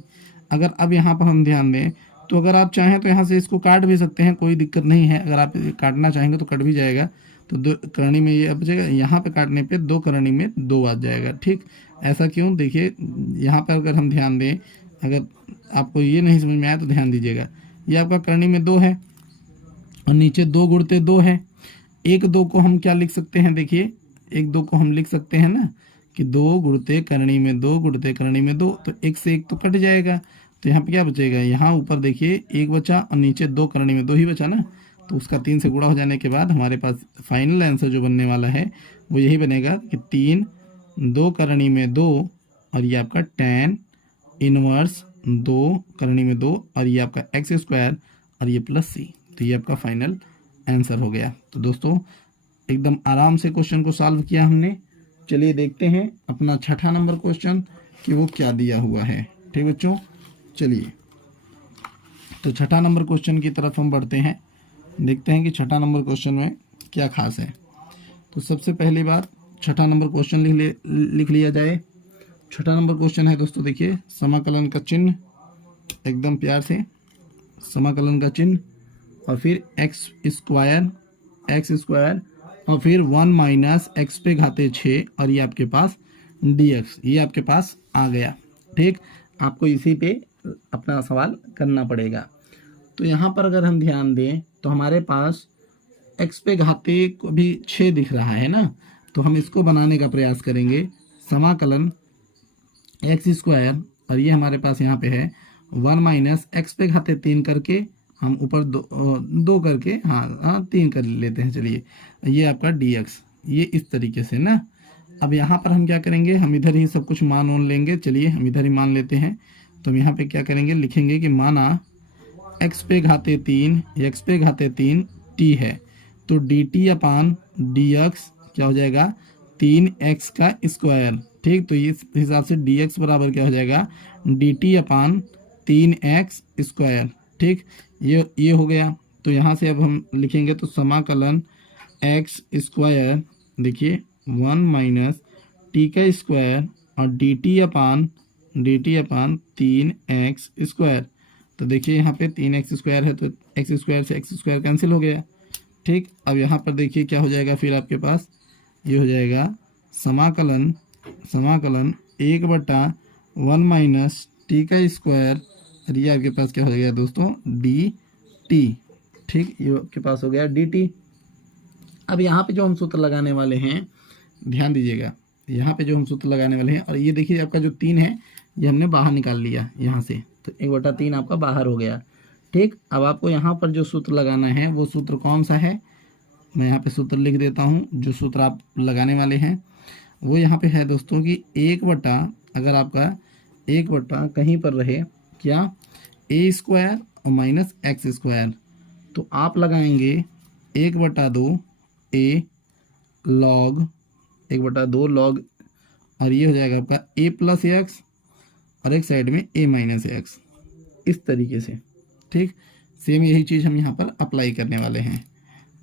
अगर अब यहाँ पर हम ध्यान दें तो अगर आप चाहें तो यहाँ से इसको काट भी सकते हैं, कोई दिक्कत नहीं है। अगर आप काटना चाहेंगे तो कट भी जाएगा। तो दो करनी में ये अब बचेगा, यहाँ पे काटने पे दो करनी में दो आ जाएगा। ठीक, ऐसा क्यों? देखिए यहाँ पर अगर हम ध्यान दें, अगर आपको ये नहीं समझ में आया तो ध्यान दीजिएगा। ये आपका करनी में दो है और नीचे दो गुणते दो है। एक दो को हम क्या लिख सकते हैं? देखिए एक दो को हम लिख सकते हैं ना कि दो गुणते करनी में दो गुणते करनी में दो, तो एक से एक तो कट जाएगा। तो यहाँ पे क्या बचेगा? यहाँ ऊपर देखिए एक बचा और नीचे दो करनी में दो ही बचा ना, तो उसका 3 से गुणा हो जाने के बाद हमारे पास फाइनल आंसर जो बनने वाला है वो यही बनेगा कि 3 दो करनी में दो और ये आपका tan इनवर्स दो करनी में दो और ये आपका एक्स स्क्वायर और ये प्लस सी। तो ये आपका फाइनल आंसर हो गया। तो दोस्तों एकदम आराम से क्वेश्चन को सॉल्व किया हमने। चलिए देखते हैं अपना छठा नंबर क्वेश्चन कि वो क्या दिया हुआ है। ठीक बच्चों, चलिए तो छठा नंबर क्वेश्चन की तरफ हम बढ़ते हैं, देखते हैं कि छठा नंबर क्वेश्चन में क्या खास है। तो सबसे पहली बात छठा नंबर क्वेश्चन लिख लिया जाए। छठा नंबर क्वेश्चन है दोस्तों, देखिए समाकलन का चिन्ह, एकदम प्यार से समाकलन का चिन्ह और फिर एक्स स्क्वायर और फिर 1 माइनस एक्स पे घाते 6 और ये आपके पास dx, ये आपके पास आ गया। ठीक, आपको इसी पे अपना सवाल करना पड़ेगा। तो यहाँ पर अगर हम ध्यान दें तो हमारे पास एक्स पे घाते को भी 6 दिख रहा है ना, तो हम इसको बनाने का प्रयास करेंगे। समाकलन एक्स स्क्वायर और ये हमारे पास यहाँ पे है 1 माइनस एक्स पे घाते 3 करके हम ऊपर दो करके हाँ 3 कर लेते हैं। चलिए ये आपका dx, ये इस तरीके से ना। अब यहाँ पर हम क्या करेंगे? हम इधर ही सब कुछ मान ओन लेंगे। चलिए हम इधर ही मान लेते हैं। तो हम यहाँ पे क्या करेंगे? लिखेंगे कि माना x पे घाते 3 x पे घाते 3 t है, तो dt अपान dx क्या हो जाएगा? 3x का स्क्वायर। ठीक, तो इस हिसाब से dx बराबर क्या हो जाएगा? dt upon 3x square. ठीक, ये हो गया। तो यहाँ से अब हम लिखेंगे तो समाकलन एक्स स्क्वायर, देखिए 1 माइनस टी का स्क्वायर और dt अपान 3x स्क्वायर। तो देखिए यहाँ पे 3x स्क्वायर है तो एक्स स्क्वायर से एक्स स्क्वायर कैंसिल हो गया। ठीक, अब यहाँ पर देखिए क्या हो जाएगा? फिर आपके पास ये हो जाएगा समाकलन 1/1 माइनस टी का स्क्वायर और ये आपके पास क्या हो गया दोस्तों? dt। ठीक, ये आपके पास हो गया dt। अब यहाँ पे जो हम सूत्र लगाने वाले हैं, ध्यान दीजिएगा, यहाँ पे जो हम सूत्र लगाने वाले हैं, और ये देखिए आपका जो 3 है ये हमने बाहर निकाल लिया यहाँ से, तो 1/3 आपका बाहर हो गया। ठीक, अब आपको यहाँ पर जो सूत्र लगाना है वो सूत्र कौन सा है? मैं यहाँ पे सूत्र लिख देता हूँ। जो सूत्र आप लगाने वाले हैं वो यहाँ पे है दोस्तों कि 1/, अगर आपका 1/ कहीं पर रहे क्या? a स्क्वायर और माइनस एक्स स्क्वायर, तो आप लगाएंगे 1/2 a लॉग 1/2 लॉग और ये हो जाएगा आपका a प्लस एक्स और एक साइड में a माइनस एक्स, इस तरीके से। ठीक, सेम यही चीज़ हम यहाँ पर अप्लाई करने वाले हैं।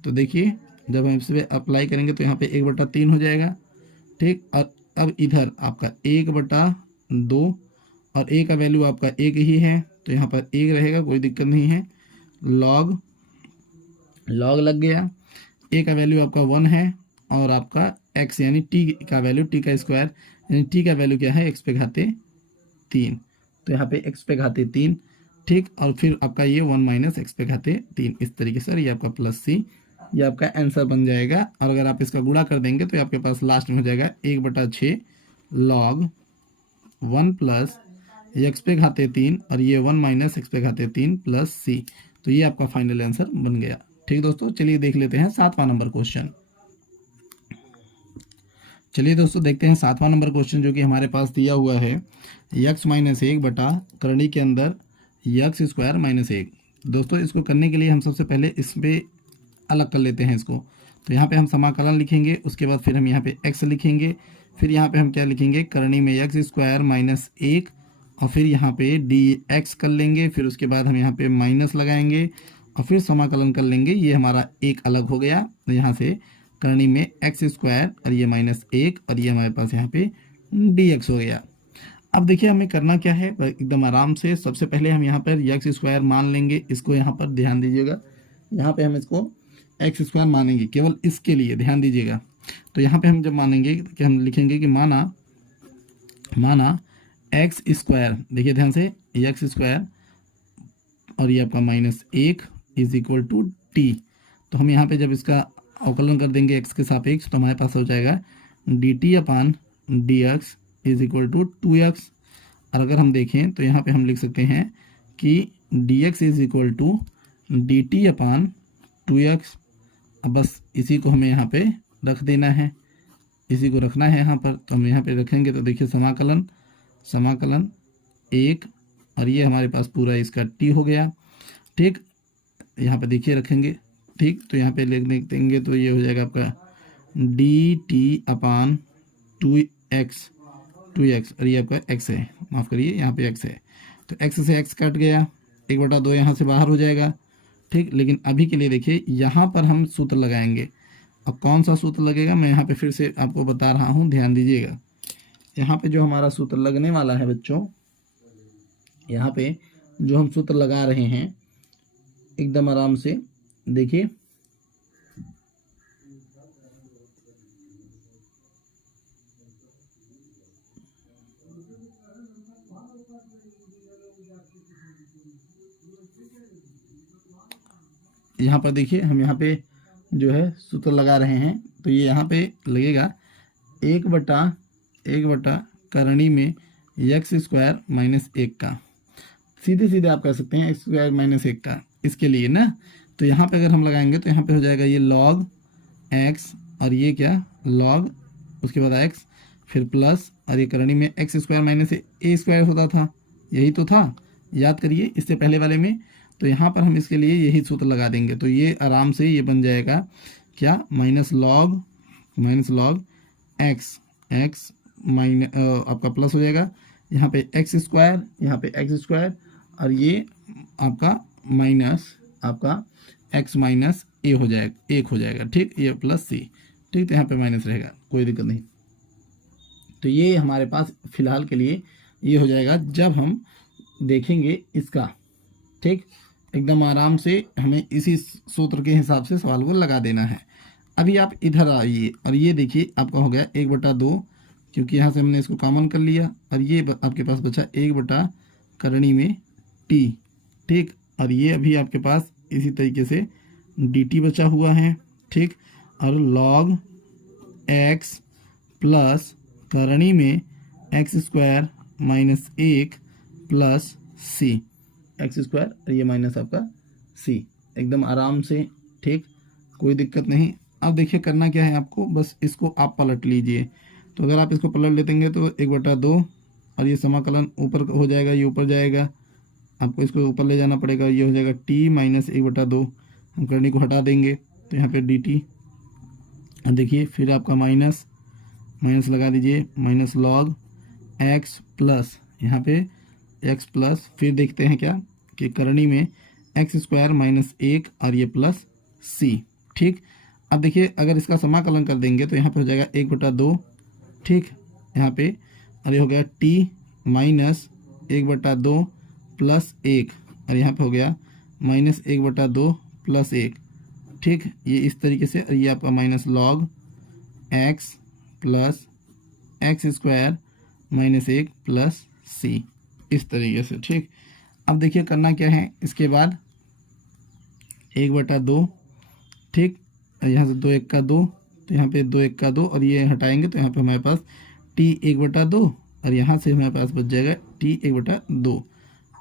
तो देखिए जब हम इस पर अप्लाई करेंगे तो यहाँ पे 1/3 हो जाएगा। ठीक, और अब इधर आपका 1/2 और a का वैल्यू आपका 1 ही है तो यहाँ पर 1 रहेगा, कोई दिक्कत नहीं है। लॉग लग गया, a का वैल्यू आपका 1 है और आपका x यानी t का वैल्यू t का स्क्वायर यानी t का वैल्यू क्या है? x पे घाते 3, तो यहाँ पे x पे घाते 3। ठीक, और फिर आपका ये 1 माइनस एक्स पे घाते 3, इस तरीके से ये आपका प्लस सी, ये आपका आंसर बन जाएगा। और अगर आप इसका गुणा कर देंगे तो आपके पास लास्ट में हो जाएगा 1/6 लॉग 1 प्लस एक्स पे घाते 3 और ये 1 माइनस एक्स पे घाते 3 प्लस सी। तो ये आपका फाइनल आंसर बन गया। ठीक दोस्तों, चलिए देख लेते हैं 7वां नंबर क्वेश्चन। चलिए दोस्तों देखते हैं 7वां नंबर क्वेश्चन जो कि हमारे पास दिया हुआ है x माइनस 1 करनी के अंदर एक्स स्क्वायर माइनस 1। दोस्तों इसको करने के लिए हम सबसे पहले इस पर अलग कर लेते हैं इसको। तो यहाँ पे हम समाकलन लिखेंगे, उसके बाद फिर हम यहाँ पे x लिखेंगे, फिर यहाँ पे हम क्या लिखेंगे? करनी में एक्स स्क्वायर माइनस 1 और फिर यहाँ पे dx कर लेंगे, फिर उसके बाद हम यहाँ पे माइनस लगाएंगे और फिर समाकलन कर लेंगे। ये हमारा एक अलग हो गया। तो यहाँ से करनी में एक्स स्क्वायर और ये माइनस 1 और ये हमारे पास यहाँ पे dx हो गया। अब देखिए हमें करना क्या है, एकदम आराम से। सबसे पहले हम यहाँ पर एक्स स्क्वायर मान लेंगे, इसको यहाँ पर ध्यान दीजिएगा, यहाँ पे हम इसको एक्स स्क्वायर मानेंगे, केवल इसके लिए ध्यान दीजिएगा। तो यहाँ पे हम जब मानेंगे कि हम लिखेंगे कि माना एक्स स्क्वायर, देखिए ध्यान से, एक्स स्क्वायर और ये आपका -1 इज इक्वल टू टी। तो हम यहाँ पे जब इसका अवकलन कर देंगे एक्स के सापेक्ष, तो हमारे पास हो जाएगा dt/dx is equal to 2x। और अगर हम देखें तो यहाँ पे हम लिख सकते हैं कि dx is equal to dt/2x। अब बस इसी को हमें यहाँ पे रख देना है, इसी को रखना है यहाँ पर। तो हम यहाँ पे रखेंगे तो देखिए समाकलन 1, और ये हमारे पास पूरा इसका t हो गया। ठीक, यहाँ पे देखिए रखेंगे, ठीक, तो यहाँ पे लिख देंगे तो ये हो जाएगा आपका dt/2x, और ये आपका x है, माफ़ करिए यहाँ पे x है, तो x से x कट गया, 1/2 यहाँ से बाहर हो जाएगा। ठीक, लेकिन अभी के लिए देखिए यहाँ पर हम सूत्र लगाएंगे। अब कौन सा सूत्र लगेगा मैं यहाँ पे फिर से आपको बता रहा हूँ, ध्यान दीजिएगा। यहाँ पे जो हमारा सूत्र लगने वाला है बच्चों, यहाँ पे जो हम सूत्र लगा रहे हैं, एकदम आराम से देखिए, यहाँ पर देखिए हम यहाँ पे जो है सूत्र लगा रहे हैं, तो ये यहाँ पे लगेगा 1/1 करणी में x² - 1 का, सीधे सीधे आप कह सकते हैं x² - 1 का, इसके लिए ना। तो यहाँ पे अगर हम लगाएंगे तो यहाँ पे हो जाएगा ये log x, और ये क्या log, उसके बाद x, फिर प्लस, और ये करणी में x² - a² होता था, यही तो था, याद करिए इससे पहले वाले में। तो यहाँ पर हम इसके लिए यही सूत्र लगा देंगे, तो ये आराम से ये बन जाएगा क्या, -log x, आपका प्लस हो जाएगा, यहाँ पे x², यहाँ पे x², और ये आपका माइनस आपका x - a हो जाएगा, 1 हो जाएगा। ठीक, ये प्लस c, ठीक, तो यहाँ पे माइनस रहेगा, कोई दिक्कत नहीं। तो ये हमारे पास फिलहाल के लिए ये हो जाएगा जब हम देखेंगे इसका। ठीक, एकदम आराम से हमें इसी सूत्र के हिसाब से सवाल को लगा देना है। अभी आप इधर आइए, और ये देखिए आपका हो गया 1/2, क्योंकि यहाँ से हमने इसको कॉमन कर लिया, और ये आपके पास बचा 1 करणी में t। ठीक, और ये अभी आपके पास इसी तरीके से dt बचा हुआ है। ठीक, और log x प्लस करणी में x² - 1 प्लस c, x² और ये माइनस आपका c, एकदम आराम से। ठीक, कोई दिक्कत नहीं। अब देखिए करना क्या है आपको, बस इसको आप पलट लीजिए। तो अगर आप इसको पलट लेतेंगे तो 1/2, और ये समाकलन ऊपर हो जाएगा, ये ऊपर जाएगा, आपको इसको ऊपर ले जाना पड़ेगा, ये हो जाएगा t - 1/2, हम करणी को हटा देंगे तो यहाँ पे dt, देखिए फिर आपका माइनस लगा दीजिए, -log x प्लस, यहाँ पे x प्लस, फिर देखते हैं क्या कि करणी में x² - 1 और ये प्लस c। ठीक, अब देखिए अगर इसका समाकलन कर देंगे तो यहाँ पे हो जाएगा 1/2। ठीक, यहाँ पे, और ये हो गया t - 1/2 प्लस 1, और यहाँ पे हो गया -1/2 प्लस 1। ठीक, ये इस तरीके से, और ये आपका -log x plus x² - 1 plus c, इस तरीके से। ठीक, अब देखिए करना क्या है इसके बाद, 1/2, ठीक, यहाँ से 2 1 का 2, तो यहाँ पे 2 1 का 2, और ये हटाएंगे तो यहाँ पे हमारे पास t 1/2, और यहाँ से हमारे पास बच जाएगा t 1/2।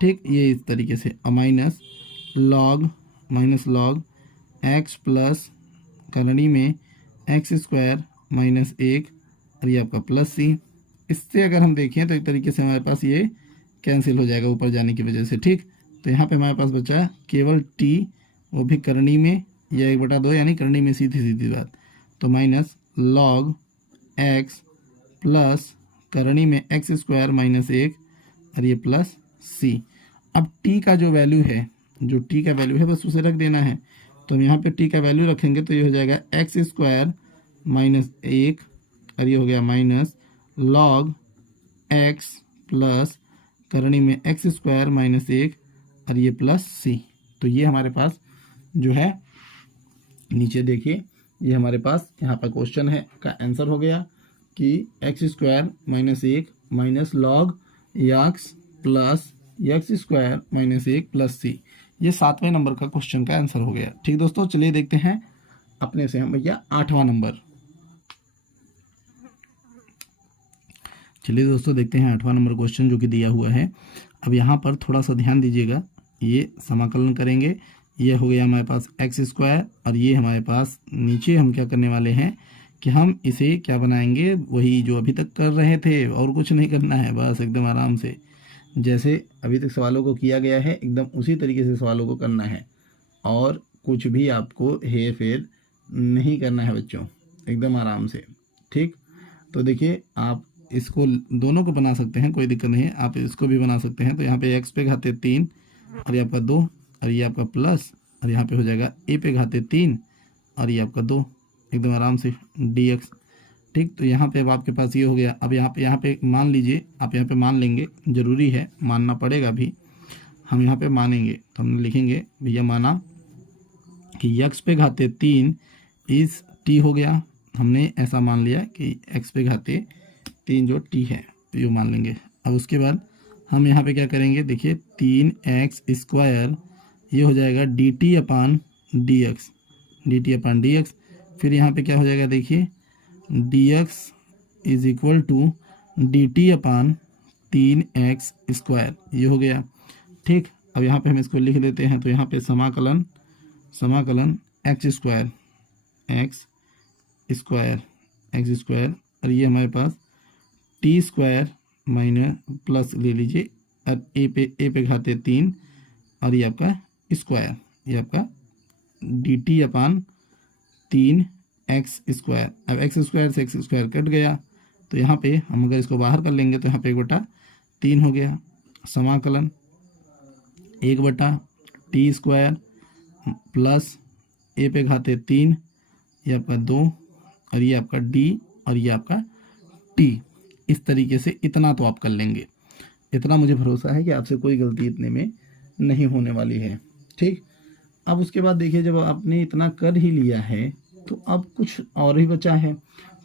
ठीक, ये इस तरीके से, और माइनस log x प्लस करणी में x² - 1, और ये आपका प्लस c। इससे अगर हम देखें तो एक तरीके से हमारे पास ये कैंसिल हो जाएगा ऊपर जाने की वजह से। ठीक, तो यहाँ पे हमारे पास बचा केवल t, वो भी करणी में, या 1/2 यानी करणी में, सीधी बात, तो -log x प्लस करणी में x² - 1, और ये प्लस c। अब t का जो वैल्यू है, बस उसे रख देना है। तो हम यहाँ पे t का वैल्यू रखेंगे तो ये हो जाएगा x² - 1, और ये हो गया log x प्लस करणी में एक्स स्क्वायर माइनस 1 और ये प्लस सी। तो ये हमारे पास जो है नीचे देखिए, ये हमारे पास यहाँ पर क्वेश्चन है का आंसर हो गया कि x square minus 1 minus log x plus x square minus 1 plus C. ये 7वें नंबर का क्वेश्चन का आंसर हो गया। ठीक दोस्तों, चलिए देखते हैं अपने से हम भैया 8वां नंबर। चलिए दोस्तों देखते हैं 8वां नंबर क्वेश्चन जो कि दिया हुआ है। अब यहाँ पर थोड़ा सा ध्यान दीजिएगा, ये समाकलन करेंगे, ये हो गया हमारे पास एक्स स्क्वायर और ये हमारे पास नीचे हम क्या करने वाले हैं कि हम इसे क्या बनाएंगे, वही जो अभी तक कर रहे थे, और कुछ नहीं करना है, बस एकदम आराम से जैसे अभी तक सवालों को किया गया है एकदम उसी तरीके से सवालों को करना है, और कुछ भी आपको हेर फेर नहीं करना है बच्चों, एकदम आराम से। ठीक, तो देखिए आप इसको दोनों को बना सकते हैं, कोई दिक्कत नहीं है, आप इसको भी बना सकते हैं। तो यहाँ पे एक्स पे घाते 3 और ये आपका 2 और ये आपका प्लस और यहाँ पे हो जाएगा ए पे घाते 3 और ये आपका 2, एकदम आराम से dx। ठीक, तो यहाँ पे अब आपके पास ये हो गया। अब यहाँ पे मान लीजिए, आप यहाँ पे मान लेंगे, ज़रूरी है मानना पड़ेगा भी, हम यहाँ पे मानेंगे तो हम लिखेंगे भैया माना कि x पे घाते 3 इस t हो गया, हमने ऐसा मान लिया कि x पे घाते 3 जो t है तो ये मान लेंगे। अब उसके बाद हम यहाँ पे क्या करेंगे, देखिए 3x स्क्वायर ये हो जाएगा dt अपान dx, फिर यहाँ पे क्या हो जाएगा, देखिए dx is equal to dt upon 3x square, ये हो गया। ठीक, अब यहाँ पे हम इसको लिख देते हैं, तो यहाँ पे समाकलन एक्स स्क्वायर और ये हमारे पास टी स्क्वायर माइनस प्लस ले लीजिए और ए पे घाते 3 और ये आपका स्क्वायर, ये आपका डी टी अपान 3x स्क्वायर। अब एक्स स्क्वायर से एक्स स्क्वायर कट गया, तो यहाँ पे हम अगर इसको बाहर कर लेंगे तो यहाँ पे 1/3 हो गया। समाकलन 1/t स्क्वायर प्लस ए पे घाते 3, ये आपका 2 और ये आपका d और ये आपका t। इस तरीके से इतना तो आप कर लेंगे, इतना मुझे भरोसा है कि आपसे कोई गलती इतने में नहीं होने वाली है। ठीक, अब उसके बाद देखिए जब आपने इतना कर ही लिया है तो अब कुछ और ही बचा है,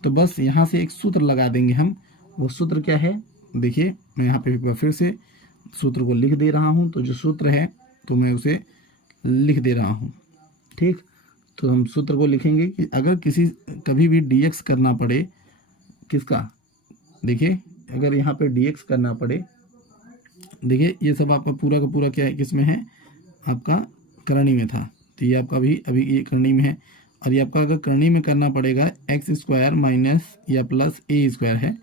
तो बस यहाँ से एक सूत्र लगा देंगे हम। वो सूत्र क्या है, देखिए मैं यहाँ पे फिर से सूत्र को लिख दे रहा हूँ। तो जो सूत्र है तो मैं उसे लिख दे रहा हूँ। ठीक, तो हम सूत्र को लिखेंगे कि अगर कभी भी dx करना पड़े, किसका, देखिए अगर यहाँ पे dx करना पड़े, देखिए ये सब आपका पूरा का पूरा क्या है, किसमें है, आपका करणी में था, तो ये आपका अभी ये करणी में है। और ये आपका अगर करणी में करना पड़ेगा एक्स स्क्वायर माइनस या प्लस ए स्क्वायर है,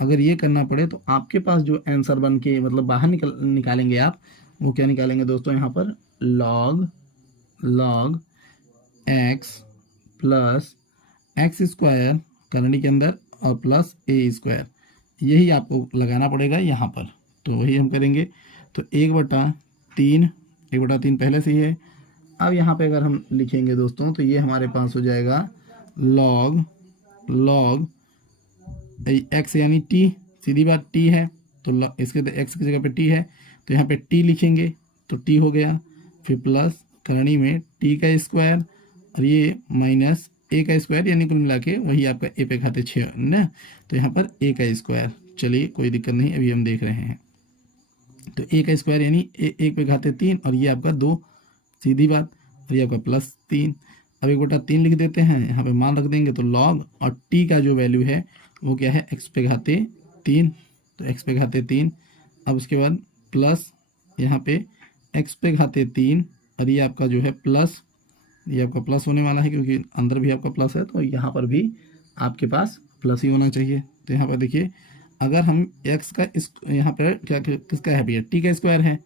अगर ये करना पड़े तो आपके पास जो आंसर बन के मतलब बाहर निकालेंगे आप, वो क्या निकालेंगे दोस्तों, यहाँ पर log x plus x square करणी के अंदर और प्लस ए स्क्वायर, यही आपको लगाना पड़ेगा यहाँ पर। तो वही हम करेंगे। तो 1/3 पहले से ही है। अब यहाँ पे अगर हम लिखेंगे दोस्तों तो ये हमारे पास हो जाएगा log x यानी t, सीधी बात t है, तो इसके x की जगह पे t है, तो यहाँ पे t लिखेंगे तो t हो गया, फिर प्लस करणी में t का स्क्वायर और ये माइनस a का स्क्वायर, यानी कुल मिला के वही आपका a पे घाते 6 ना, तो यहाँ पर a का स्क्वायर। चलिए कोई दिक्कत नहीं, अभी हम देख रहे हैं। तो a का स्क्वायर यानी 1 पे घाते 3 और ये आपका 2, सीधी बात, और ये आपका प्लस 3। अब 1/3 लिख देते हैं, यहाँ पे मान रख देंगे, तो log और t का जो वैल्यू है वो क्या है, x पे घाते 3, तो x पे घाते 3। अब उसके बाद प्लस यहाँ पे x पे घाते 3 और ये आपका जो है प्लस, ये आपका प्लस होने वाला है क्योंकि अंदर भी आपका प्लस है, तो यहाँ पर भी आपके पास प्लस ही होना चाहिए। तो यहाँ पर देखिए अगर हम x का इस यहाँ पर क्या किसका है भैया, t का स्क्वायर है,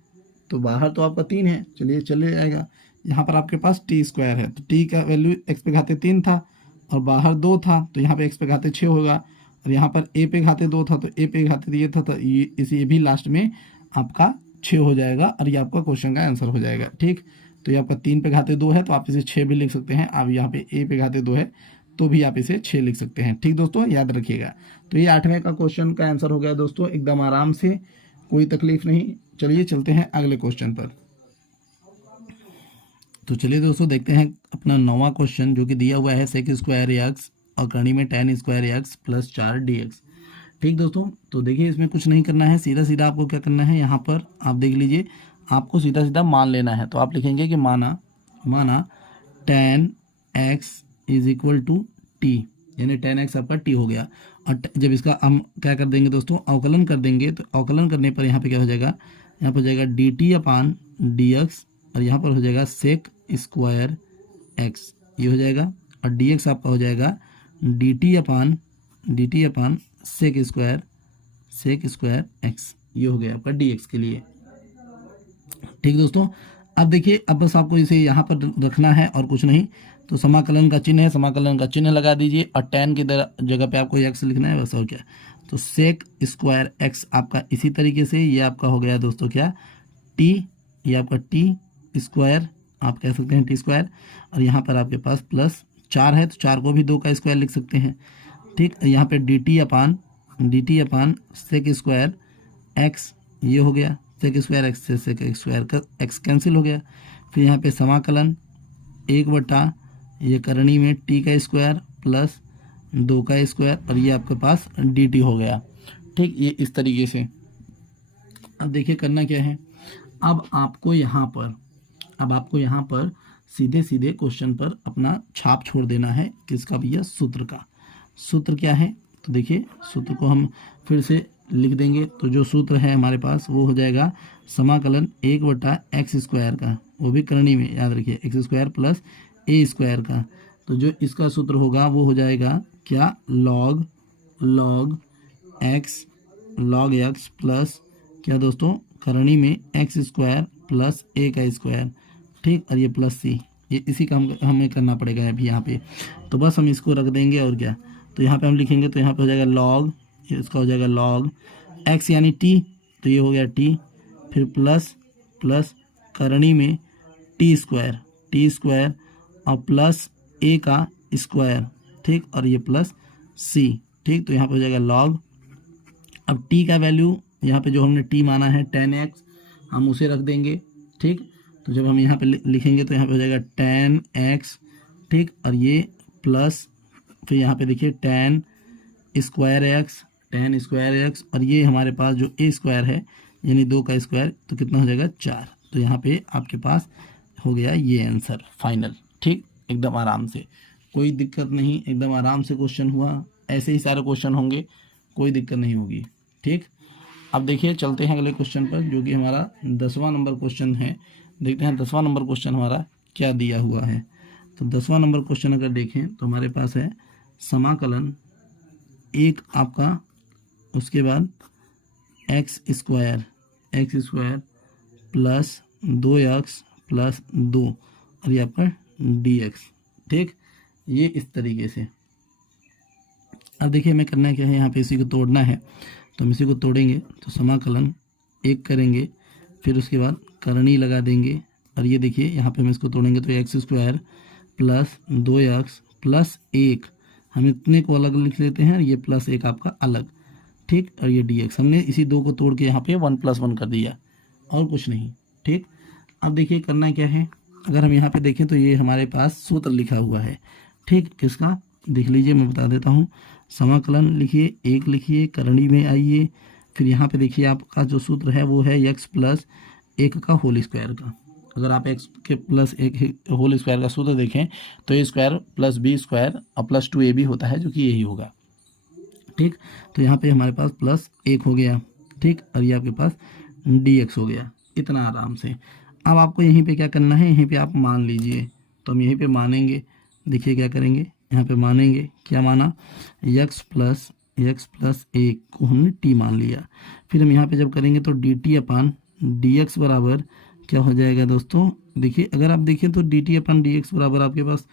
तो बाहर तो आपका 3 है, चलिए चले जाएगा। यहाँ पर आपके पास t स्क्वायर है, तो t का वैल्यू x पे घाते 3 था और बाहर 2 था, तो यहाँ पे x पे घाते 6 होगा, और यहाँ पर a पे घाते 2 था, तो a पे घाते ये था, तो ये भी लास्ट में आपका 6 हो जाएगा और ये आपका क्वेश्चन का आंसर हो जाएगा। ठीक, तो ये आपका 3 पे घाते 2 है, तो आप इसे 6 भी लिख सकते हैं। अब यहाँ पे a पे घाते 2 है, तो भी आप इसे 6 लिख सकते हैं। ठीक दोस्तों, याद रखिएगा। तो ये 8वें का क्वेश्चन का आंसर हो गया दोस्तों, एकदम आराम से, कोई तकलीफ नहीं। चलिए चलते हैं अगले क्वेश्चन पर। तो चलिए दोस्तों देखते हैं अपना 9वां क्वेश्चन, जो कि दिया हुआ है सेक स्क्वायर एक्स और करनी में tan square x plus 4 dx। ठीक दोस्तों, तो देखिए इसमें कुछ नहीं करना है, सीधा सीधा आपको क्या करना है, यहाँ पर आप देख लीजिए, आपको सीधा सीधा मान लेना है। तो आप लिखेंगे कि माना tan x is equal to t, यानी tan x आपका t हो गया। और जब इसका हम क्या कर देंगे दोस्तों, अवकलन कर देंगे, तो अवकलन करने पर यहाँ पे क्या हो जाएगा, यहाँ पर हो जाएगा dt अपान dx, और यहाँ पर हो जाएगा सेक स्क्वायर x, ये हो जाएगा। और dx आपका हो जाएगा dt अपान सेक स्क्वायर x, ये हो गया आपका dx के लिए। ठीक दोस्तों, अब देखिए, अब बस आपको इसे यहाँ पर रखना है और कुछ नहीं। तो समाकलन का चिन्ह है, समाकलन का चिन्ह लगा दीजिए, और tan की जगह पे आपको x लिखना है, बस और क्या। तो सेक स्क्वायर x आपका इसी तरीके से, ये आपका हो गया दोस्तों क्या, t, ये आपका t स्क्वायर, आप कह सकते हैं t स्क्वायर, और यहाँ पर आपके पास प्लस 4 है, तो 4 को भी 2 का स्क्वायर लिख सकते हैं। ठीक, यहाँ पे dt अपान सेक स्क्वायर x, ये हो गया, सेक स्क्वायर एक्स से सेक स्क्वायर का x कैंसिल हो गया। फिर यहाँ पे समाकलन 1/, ये करनी में t का स्क्वायर प्लस 2 का स्क्वायर, और ये आपके पास dt हो गया। ठीक, ये इस तरीके से। अब देखिए करना क्या है, अब आपको यहाँ पर सीधे सीधे क्वेश्चन पर अपना छाप छोड़ देना है। किसका भैया, सूत्र का। सूत्र क्या है, तो देखिए सूत्र को हम फिर से लिख देंगे। तो जो सूत्र है हमारे पास वो हो जाएगा समाकलन 1/x स्क्वायर का, वो भी करनी में, याद रखिए, x square plus a square का। तो जो इसका सूत्र होगा वो हो जाएगा क्या, log x प्लस क्या दोस्तों, करनी में x स्क्वायर प्लस a का स्क्वायर। ठीक, और ये प्लस c, ये इसी का हमें करना पड़ेगा अभी यहाँ पे। तो बस हम इसको रख देंगे, और क्या, तो यहाँ पे हम लिखेंगे, तो यहाँ पे हो जाएगा log, इसका हो जाएगा log x यानी t, तो ये हो गया t, फिर प्लस करनी में t स्क्वायर और प्लस a का स्क्वायर। ठीक, और ये प्लस c। ठीक, तो यहाँ पे हो जाएगा log, अब t का वैल्यू यहाँ पे जो हमने t माना है tan x, हम उसे रख देंगे। ठीक, तो जब हम यहाँ पे लिखेंगे तो यहाँ पे हो जाएगा tan x। ठीक, और ये प्लस, फिर यहाँ पे देखिए tan स्क्वायर x, और ये हमारे पास जो a स्क्वायर है यानी 2 का स्क्वायर, तो कितना हो जाएगा 4। तो यहाँ पे आपके पास हो गया ये आंसर फाइनल। ठीक, एकदम आराम से, कोई दिक्कत नहीं, एकदम आराम से क्वेश्चन हुआ। ऐसे ही सारे क्वेश्चन होंगे, कोई दिक्कत नहीं होगी। ठीक, अब देखिए चलते हैं अगले क्वेश्चन पर, जो कि हमारा 10वां नंबर क्वेश्चन है। देखते हैं 10वां नंबर क्वेश्चन हमारा क्या दिया हुआ है। तो 10वां नंबर क्वेश्चन अगर देखें तो हमारे पास है समाकलन 1 आपका, उसके बाद x square plus 2x plus 2, और ये आपका dx। ठीक, ये इस तरीके से। अब देखिए हमें करना क्या है, यहाँ पे इसी को तोड़ना है, तो हम इसी को तोड़ेंगे। तो समाकलन 1 करेंगे, फिर उसके बाद करनी लगा देंगे, और ये देखिए यहाँ पे हम इसको तोड़ेंगे, तो x square plus 2x plus 1, हम इतने को अलग लिख लेते हैं, ये प्लस 1 आपका अलग। ठीक, और ये dx हमने इसी 2 को तोड़ के यहाँ पे 1 + 1 कर दिया, और कुछ नहीं। ठीक, अब देखिए करना क्या है, अगर हम यहाँ पे देखें तो ये हमारे पास सूत्र लिखा हुआ है। ठीक, किसका, देख लीजिए, मैं बता देता हूँ। समाकलन लिखिए, 1 लिखिए, करनी में आइए, फिर यहाँ पे देखिए आपका जो सूत्र है वो है x प्लस 1 का होल स्क्वायर का। अगर आप x के प्लस 1 होल स्क्वायर का सूत्र देखें तो a square plus b square और प्लस 2ab होता है, जो कि यही होगा। ठीक, तो यहाँ पे हमारे पास प्लस 1 हो गया। ठीक, और ये आपके पास dx हो गया, इतना आराम से। अब आपको यहीं पे क्या करना है, यहीं पे आप मान लीजिए, तो हम यहीं पे मानेंगे। देखिए क्या करेंगे, यहाँ पे मानेंगे, क्या माना, x प्लस 1 को हमने t मान लिया। फिर हम यहाँ पे जब करेंगे तो dt अपान dx बराबर क्या हो जाएगा दोस्तों, देखिए अगर आप देखें तो dt अपान dx बराबर आपके पास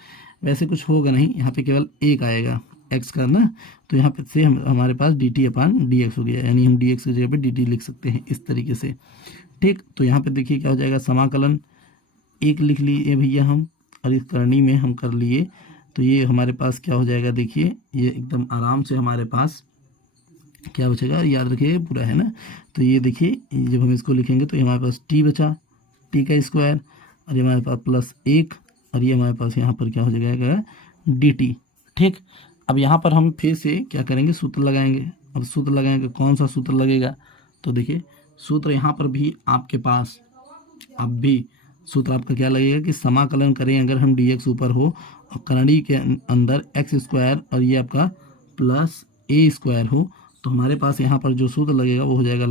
वैसे कुछ होगा नहीं, यहाँ पे केवल 1 आएगा x का ना, तो यहाँ पे से हमारे पास dt अपान dx हो गया, यानी हम dx की जगह पे dt लिख सकते हैं इस तरीके से। ठीक, तो यहाँ पे देखिए क्या हो जाएगा, समाकलन 1 लिख लिए भैया हम, और इस करनी में हम कर लिए, तो ये हमारे पास क्या हो जाएगा, देखिए ये एकदम आराम से हमारे पास क्या बचेगा, याद रखिए पूरा है ना। तो ये देखिए जब हम इसको लिखेंगे तो ये हमारे पास टी बचा, टी का स्क्वायर, और ये हमारे पास प्लस 1, और ये हमारे पास यहाँ पर क्या हो जाएगा डी टी। ठीक, अब यहाँ पर हम फिर से क्या करेंगे, सूत्र लगाएंगे। अब सूत्र लगाएंगे, कौन सा सूत्र लगेगा, तो देखिए सूत्र यहाँ पर भी आपके पास अब भी सूत्र आपका क्या लगेगा कि समाकलन करें अगर हम डी एक्स ऊपर हो और करणीय के अंदर एक्स स्क्वायर और ये आपका प्लस ए स्क्वायर हो, तो हमारे पास यहाँ पर जो सूत्र लगेगा वो हो जाएगा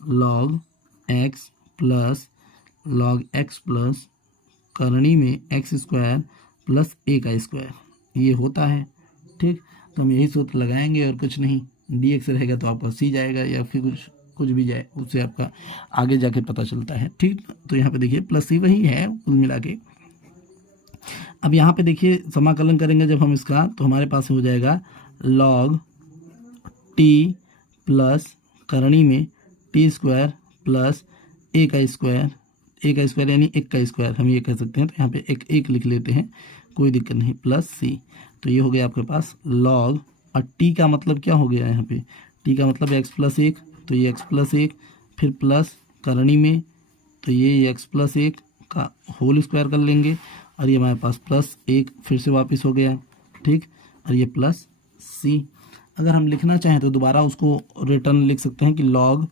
लॉग एक्स प्लस करणीय में एक्स स्क्वायर प्लस ए का स्क्वायर, ये होता है। ठीक, तो हम यही सूत्र लगाएंगे और कुछ नहीं। डी एक्स रहेगा तो आपका सी जाएगा या फिर कुछ भी जाए, उससे आपका आगे जाके पता चलता है। ठीक, तो यहाँ पे देखिए प्लस सी वही है कुल मिला के। अब यहाँ पे देखिए समाकलन करेंगे जब हम इसका, तो हमारे पास हो जाएगा लॉग टी प्लस करणीय में टी स्क्वायर प्लस ए का स्क्वायर यानी एक का स्क्वायर हम ये कह सकते हैं। तो यहाँ पे एक लिख लेते हैं, कोई दिक्कत नहीं, प्लस सी। तो ये हो गया आपके पास लॉग, और टी का मतलब क्या हो गया यहाँ पे, टी का मतलब एक्स प्लस 1, तो ये एक्स प्लस 1, फिर प्लस करणीय में तो ये एक्स प्लस 1 का होल स्क्वायर कर लेंगे, और ये हमारे पास प्लस 1 फिर से वापस हो गया। ठीक, और ये प्लस सी। अगर हम लिखना चाहें तो दोबारा उसको रिटर्न लिख सकते हैं कि लॉग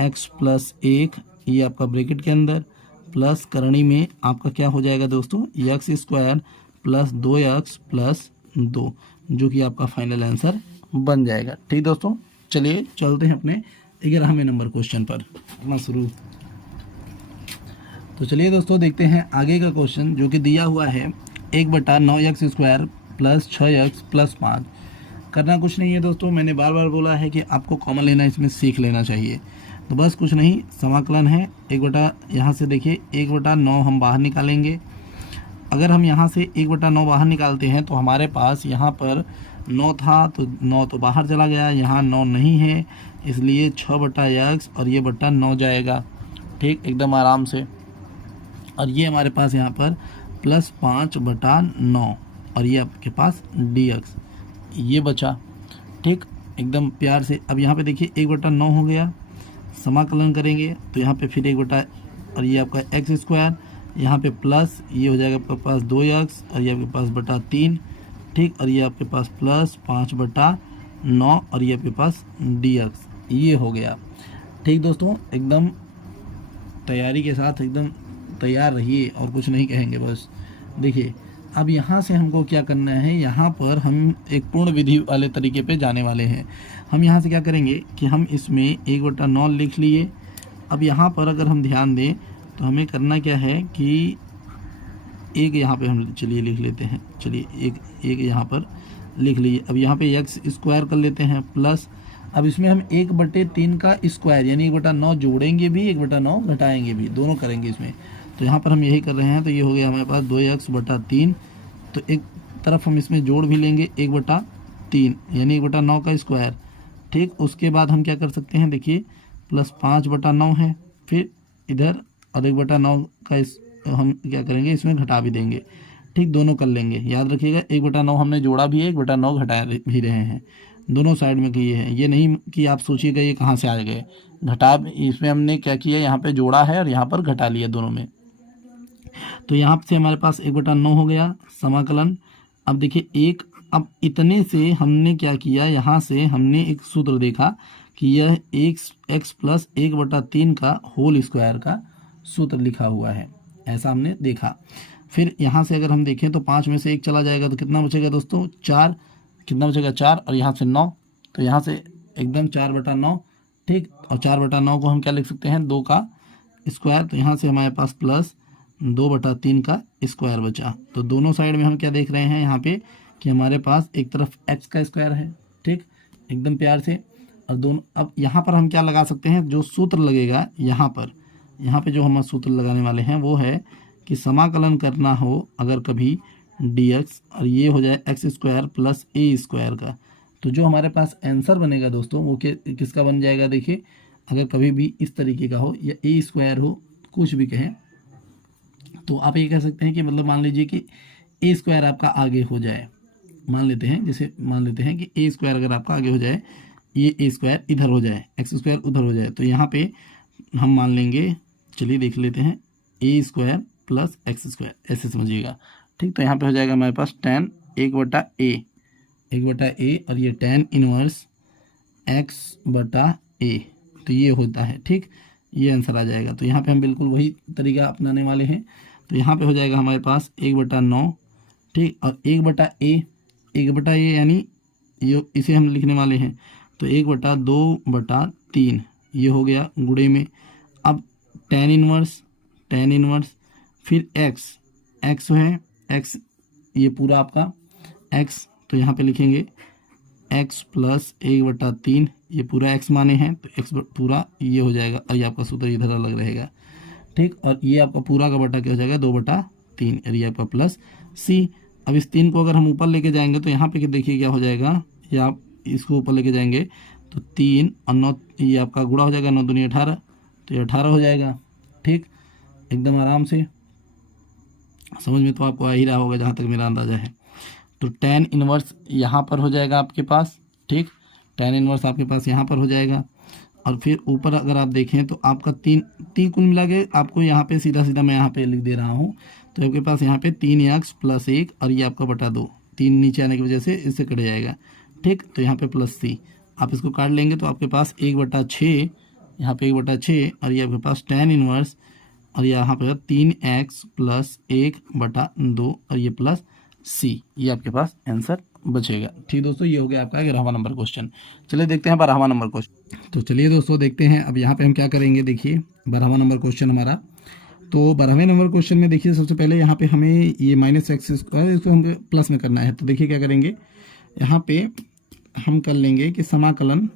एक्स प्लस 1, ये आपका ब्रैकेट के अंदर, प्लस करणीय में आपका क्या हो जाएगा दोस्तों, x square plus 2x plus 2, जो कि आपका फाइनल आंसर बन जाएगा। ठीक दोस्तों, चलिए चलते हैं अपने 11वें नंबर क्वेश्चन पर अपना शुरू। तो चलिए दोस्तों देखते हैं आगे का क्वेश्चन जो कि दिया हुआ है 1/9x square plus 6x plus 5। करना कुछ नहीं है दोस्तों, मैंने बार बार बोला है कि आपको कॉमन लेना, इसमें सीख लेना चाहिए। तो बस कुछ नहीं, समाकलन है यहाँ से देखिए 1/9 हम बाहर निकालेंगे। अगर हम यहाँ से 1/9 बाहर निकालते हैं तो हमारे पास यहाँ पर 9 था, तो 9 तो बाहर चला गया, यहाँ 9 नहीं है, इसलिए 6/x और ये बट्टा 9 जाएगा। ठीक, एकदम आराम से। और ये हमारे पास यहाँ पर प्लस 5/9 और ये आपके पास dx, ये बचा। ठीक, एकदम प्यार से। अब यहाँ पे देखिए 1/9 हो गया, समाकलन करेंगे तो यहाँ पे फिर 1 और ये आपका एक्स स्क्वायर, यहाँ पे प्लस ये हो जाएगा आपके पास 2x और ये आपके पास बटा 3। ठीक, और ये आपके पास प्लस 5/9 और ये आपके पास dx, ये हो गया। ठीक दोस्तों, एकदम तैयारी के साथ एकदम तैयार रहिए और कुछ नहीं कहेंगे बस। देखिए अब यहाँ से हमको क्या करना है, यहाँ पर हम एक पूर्ण विधि वाले तरीके पे जाने वाले हैं। हम यहाँ से क्या करेंगे कि हम इसमें 1/9 लिख लिए। अब यहाँ पर अगर हम ध्यान दें तो हमें करना क्या है कि एक यहाँ पे हम चलिए लिख लेते हैं, चलिए एक यहाँ पर लिख लीजिए। अब यहाँ पे एक्स स्क्वायर कर लेते हैं प्लस, अब इसमें हम 1/3 का स्क्वायर यानी 1/9 जोड़ेंगे भी, 1/9 घटाएंगे भी, दोनों करेंगे इसमें। तो यहाँ पर हम यही कर रहे हैं। तो ये हो गया हमारे पास 2x/3, तो एक तरफ हम इसमें जोड़ भी लेंगे 1/3 यानी 1/9 का स्क्वायर। ठीक, उसके बाद हम क्या कर सकते हैं, देखिए प्लस 5/9 है, फिर इधर और 1/9 का हम क्या करेंगे, इसमें घटा भी देंगे। ठीक, दोनों कर लेंगे, याद रखिएगा 1/9 हमने जोड़ा भी है, 1/9 घटा भी रहे हैं, दोनों साइड में किए हैं। ये नहीं कि आप सोचिएगा ये कहाँ से आ गए, घटा, इसमें हमने क्या किया, यहाँ पे जोड़ा है और यहाँ पर घटा लिया दोनों में। तो यहाँ से हमारे पास 1/9 हो गया समाकलन। अब देखिए एक, अब इतने से हमने क्या किया, यहाँ से हमने एक सूत्र देखा कि यह x प्लस 1/3 का होल स्क्वायर का सूत्र लिखा हुआ है, ऐसा हमने देखा। फिर यहाँ से अगर हम देखें तो 5 में से 1 चला जाएगा तो कितना बचेगा दोस्तों, 4, कितना बचेगा 4, और यहाँ से 9, तो यहाँ से एकदम 4/9। ठीक, और 4/9 को हम क्या लिख सकते हैं, 2 का स्क्वायर, तो यहाँ से हमारे पास प्लस 2/3 का स्क्वायर बचा। तो दोनों साइड में हम क्या देख रहे हैं यहाँ पे कि हमारे पास एक तरफ x का स्क्वायर है। ठीक, एकदम प्यार से। और दोनों, अब यहाँ पर हम क्या लगा सकते हैं, जो सूत्र लगेगा यहाँ पे जो हम सूत्र लगाने वाले हैं वो है कि समाकलन करना हो अगर कभी dx और ये हो जाए x स्क्वायर प्लस ए स्क्वायर का, तो जो हमारे पास आंसर बनेगा दोस्तों वो किसका बन जाएगा। देखिए अगर कभी भी इस तरीके का हो या ए स्क्वायर हो, कुछ भी कहें, तो आप ये कह सकते हैं कि मतलब मान लीजिए कि ए स्क्वायर आपका आगे हो जाए, मान लेते हैं, जैसे मान लेते हैं कि ए स्क्वायर अगर आपका आगे हो जाए, ये ए स्क्वायर इधर हो जाए, एक्स स्क्वायर उधर हो जाए, तो यहाँ पे हम मान लेंगे, चलिए देख लेते हैं, ए स्क्वायर प्लस एक्स स्क्वायर, ऐसे समझिएगा, ठीक। तो यहाँ पे हो जाएगा हमारे पास tan 1/a और ये tan इनवर्स x/a, तो ये होता है, ठीक। ये आंसर आ जाएगा। तो यहाँ पे हम बिल्कुल वही तरीका अपनाने वाले हैं। तो यहाँ पे हो जाएगा हमारे पास 1/9, ठीक, और 1/a यानी ये इसे हम लिखने वाले हैं, तो 1/2/3 ये हो गया गुणे में। अब tan इनवर्स फिर x है, x ये पूरा आपका x, तो यहाँ पे लिखेंगे x प्लस 1/3, ये पूरा x माने हैं, तो x पूरा ये हो जाएगा, और ये आपका सूत्र इधर अलग रहेगा, ठीक। और ये आपका पूरा का बटा क्या हो जाएगा, 2/3, और ये आपका प्लस c। अब इस 3 को अगर हम ऊपर लेके जाएंगे तो यहाँ पे देखिए क्या हो जाएगा, या आप इसको ऊपर लेके जाएंगे तो 3 और 9, ये आपका गुणा हो जाएगा, 9 दूनी 18, तो ये 18 हो जाएगा, ठीक। एकदम आराम से समझ में तो आपको आ ही रहा होगा जहाँ तक मेरा अंदाज़ा है। तो tan इनवर्स यहाँ पर हो जाएगा आपके पास, ठीक, tan इनवर्स आपके पास यहाँ पर हो जाएगा। और फिर ऊपर अगर आप देखें तो आपका तीन कुल मिला के आपको यहाँ पे सीधा मैं यहाँ पे लिख दे रहा हूँ, तो आपके पास यहाँ पे 3x प्लस 1 और ये आपका बटा 2, 3 नीचे आने की वजह से इससे कट जाएगा, ठीक। तो यहाँ पे प्लस c, आप इसको काट लेंगे तो आपके पास 1/6, यहाँ पे 1/6, और ये आपके पास tan इनवर्स, और यहाँ पे 3x प्लस 1/2 और ये प्लस c, ये आपके पास आंसर बचेगा, ठीक दोस्तों। ये हो गया आपका 11वां नंबर क्वेश्चन। चलिए देखते हैं 12वां नंबर क्वेश्चन। तो चलिए दोस्तों देखते हैं अब यहाँ पे हम क्या करेंगे। देखिए 12वां नंबर क्वेश्चन हमारा, तो 12वें नंबर क्वेश्चन में देखिए सबसे पहले यहाँ पे हमें ये -x स्क्वायर, इसको हमें प्लस में करना है। तो देखिए क्या करेंगे, यहाँ पे हम कर लेंगे कि समाकलन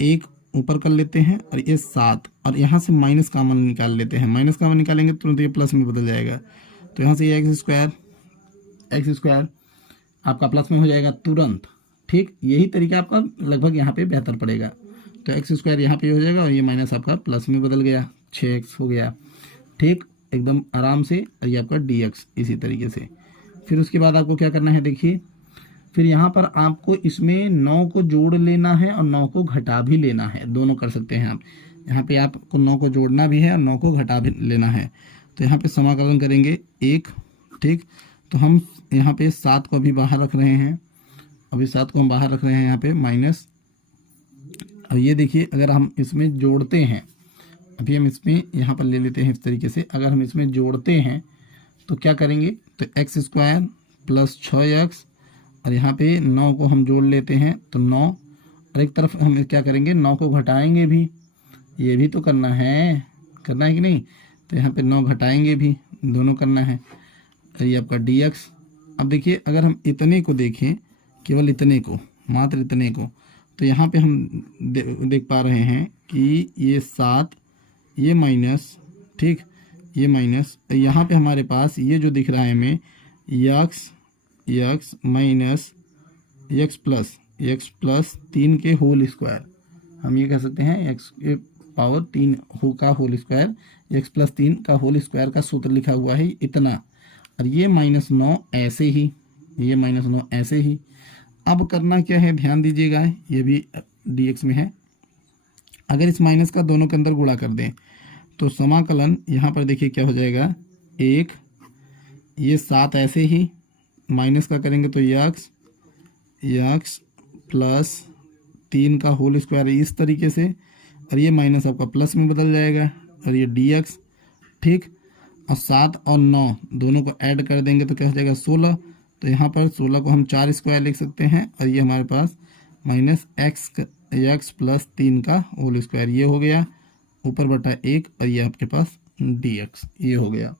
1 ऊपर कर लेते हैं, और ये 7, और यहाँ से माइनस कॉमन निकाल लेते हैं। माइनस कॉमन निकालेंगे तुरंत ये प्लस में बदल जाएगा, तो यहाँ से ये एक्स स्क्वायर आपका प्लस में हो जाएगा तुरंत, ठीक। यही तरीका आपका लगभग यहाँ पे बेहतर पड़ेगा। तो एक्स स्क्वायर यहाँ पे हो जाएगा, और ये माइनस आपका प्लस में बदल गया, 6x हो गया, ठीक, एकदम आराम से। और ये आपका dx इसी तरीके से। फिर उसके बाद आपको क्या करना है, देखिए फिर यहाँ पर आपको इसमें 9 को जोड़ लेना है और 9 को घटा भी लेना है, दोनों कर सकते हैं आप। यहाँ पे आपको 9 को जोड़ना भी है और 9 को घटा भी लेना है। तो यहाँ पे समाकलन करेंगे 1, ठीक। तो हम यहाँ पे 7 को अभी बाहर रख रहे हैं, अभी 7 को हम बाहर रख रहे हैं यहाँ पे माइनस। अब ये देखिए अगर हम इसमें जोड़ते हैं, अभी हम इसमें यहाँ पर ले लेते हैं इस तरीके से, अगर हम इसमें जोड़ते हैं तो क्या करेंगे, तो एक्स स्क्वायर प्लस 6x, और यहाँ पे 9 को हम जोड़ लेते हैं तो 9, और एक तरफ हम क्या करेंगे, 9 को घटाएंगे भी, ये भी तो करना है कि नहीं। तो यहाँ पे 9 घटाएंगे भी, दोनों करना है। और ये आपका dx। अब देखिए अगर हम इतने को देखें, केवल इतने को, मात्र इतने को, तो यहाँ पे हम देख पा रहे हैं कि ये 7, ये माइनस, ठीक, ये माइनस, यहाँ पे हमारे पास ये जो दिख रहा है हमें x माइनस x प्लस 3 के होल स्क्वायर, हम ये कह सकते हैं x के पावर 3 का होल स्क्वायर, x प्लस 3 का होल स्क्वायर का सूत्र लिखा हुआ है इतना, और ये -9 ऐसे ही, ये -9 ऐसे ही। अब करना क्या है, ध्यान दीजिएगा, ये भी dx में है। अगर इस माइनस का दोनों के अंदर गुणा कर दें तो समाकलन यहाँ पर देखिए क्या हो जाएगा, 1, ये 7 ऐसे ही, माइनस का करेंगे तो x प्लस 3 का होल स्क्वायर इस तरीके से, और ये माइनस आपका प्लस में बदल जाएगा, और ये dx, ठीक। और 7 और 9 दोनों को ऐड कर देंगे तो क्या हो जाएगा, 16। तो यहाँ पर 16 को हम 4 स्क्वायर लिख सकते हैं, और ये हमारे पास माइनस x प्लस 3 का होल स्क्वायर, ये हो गया ऊपर बटा 1, और ये आपके पास dx, ये हो गया।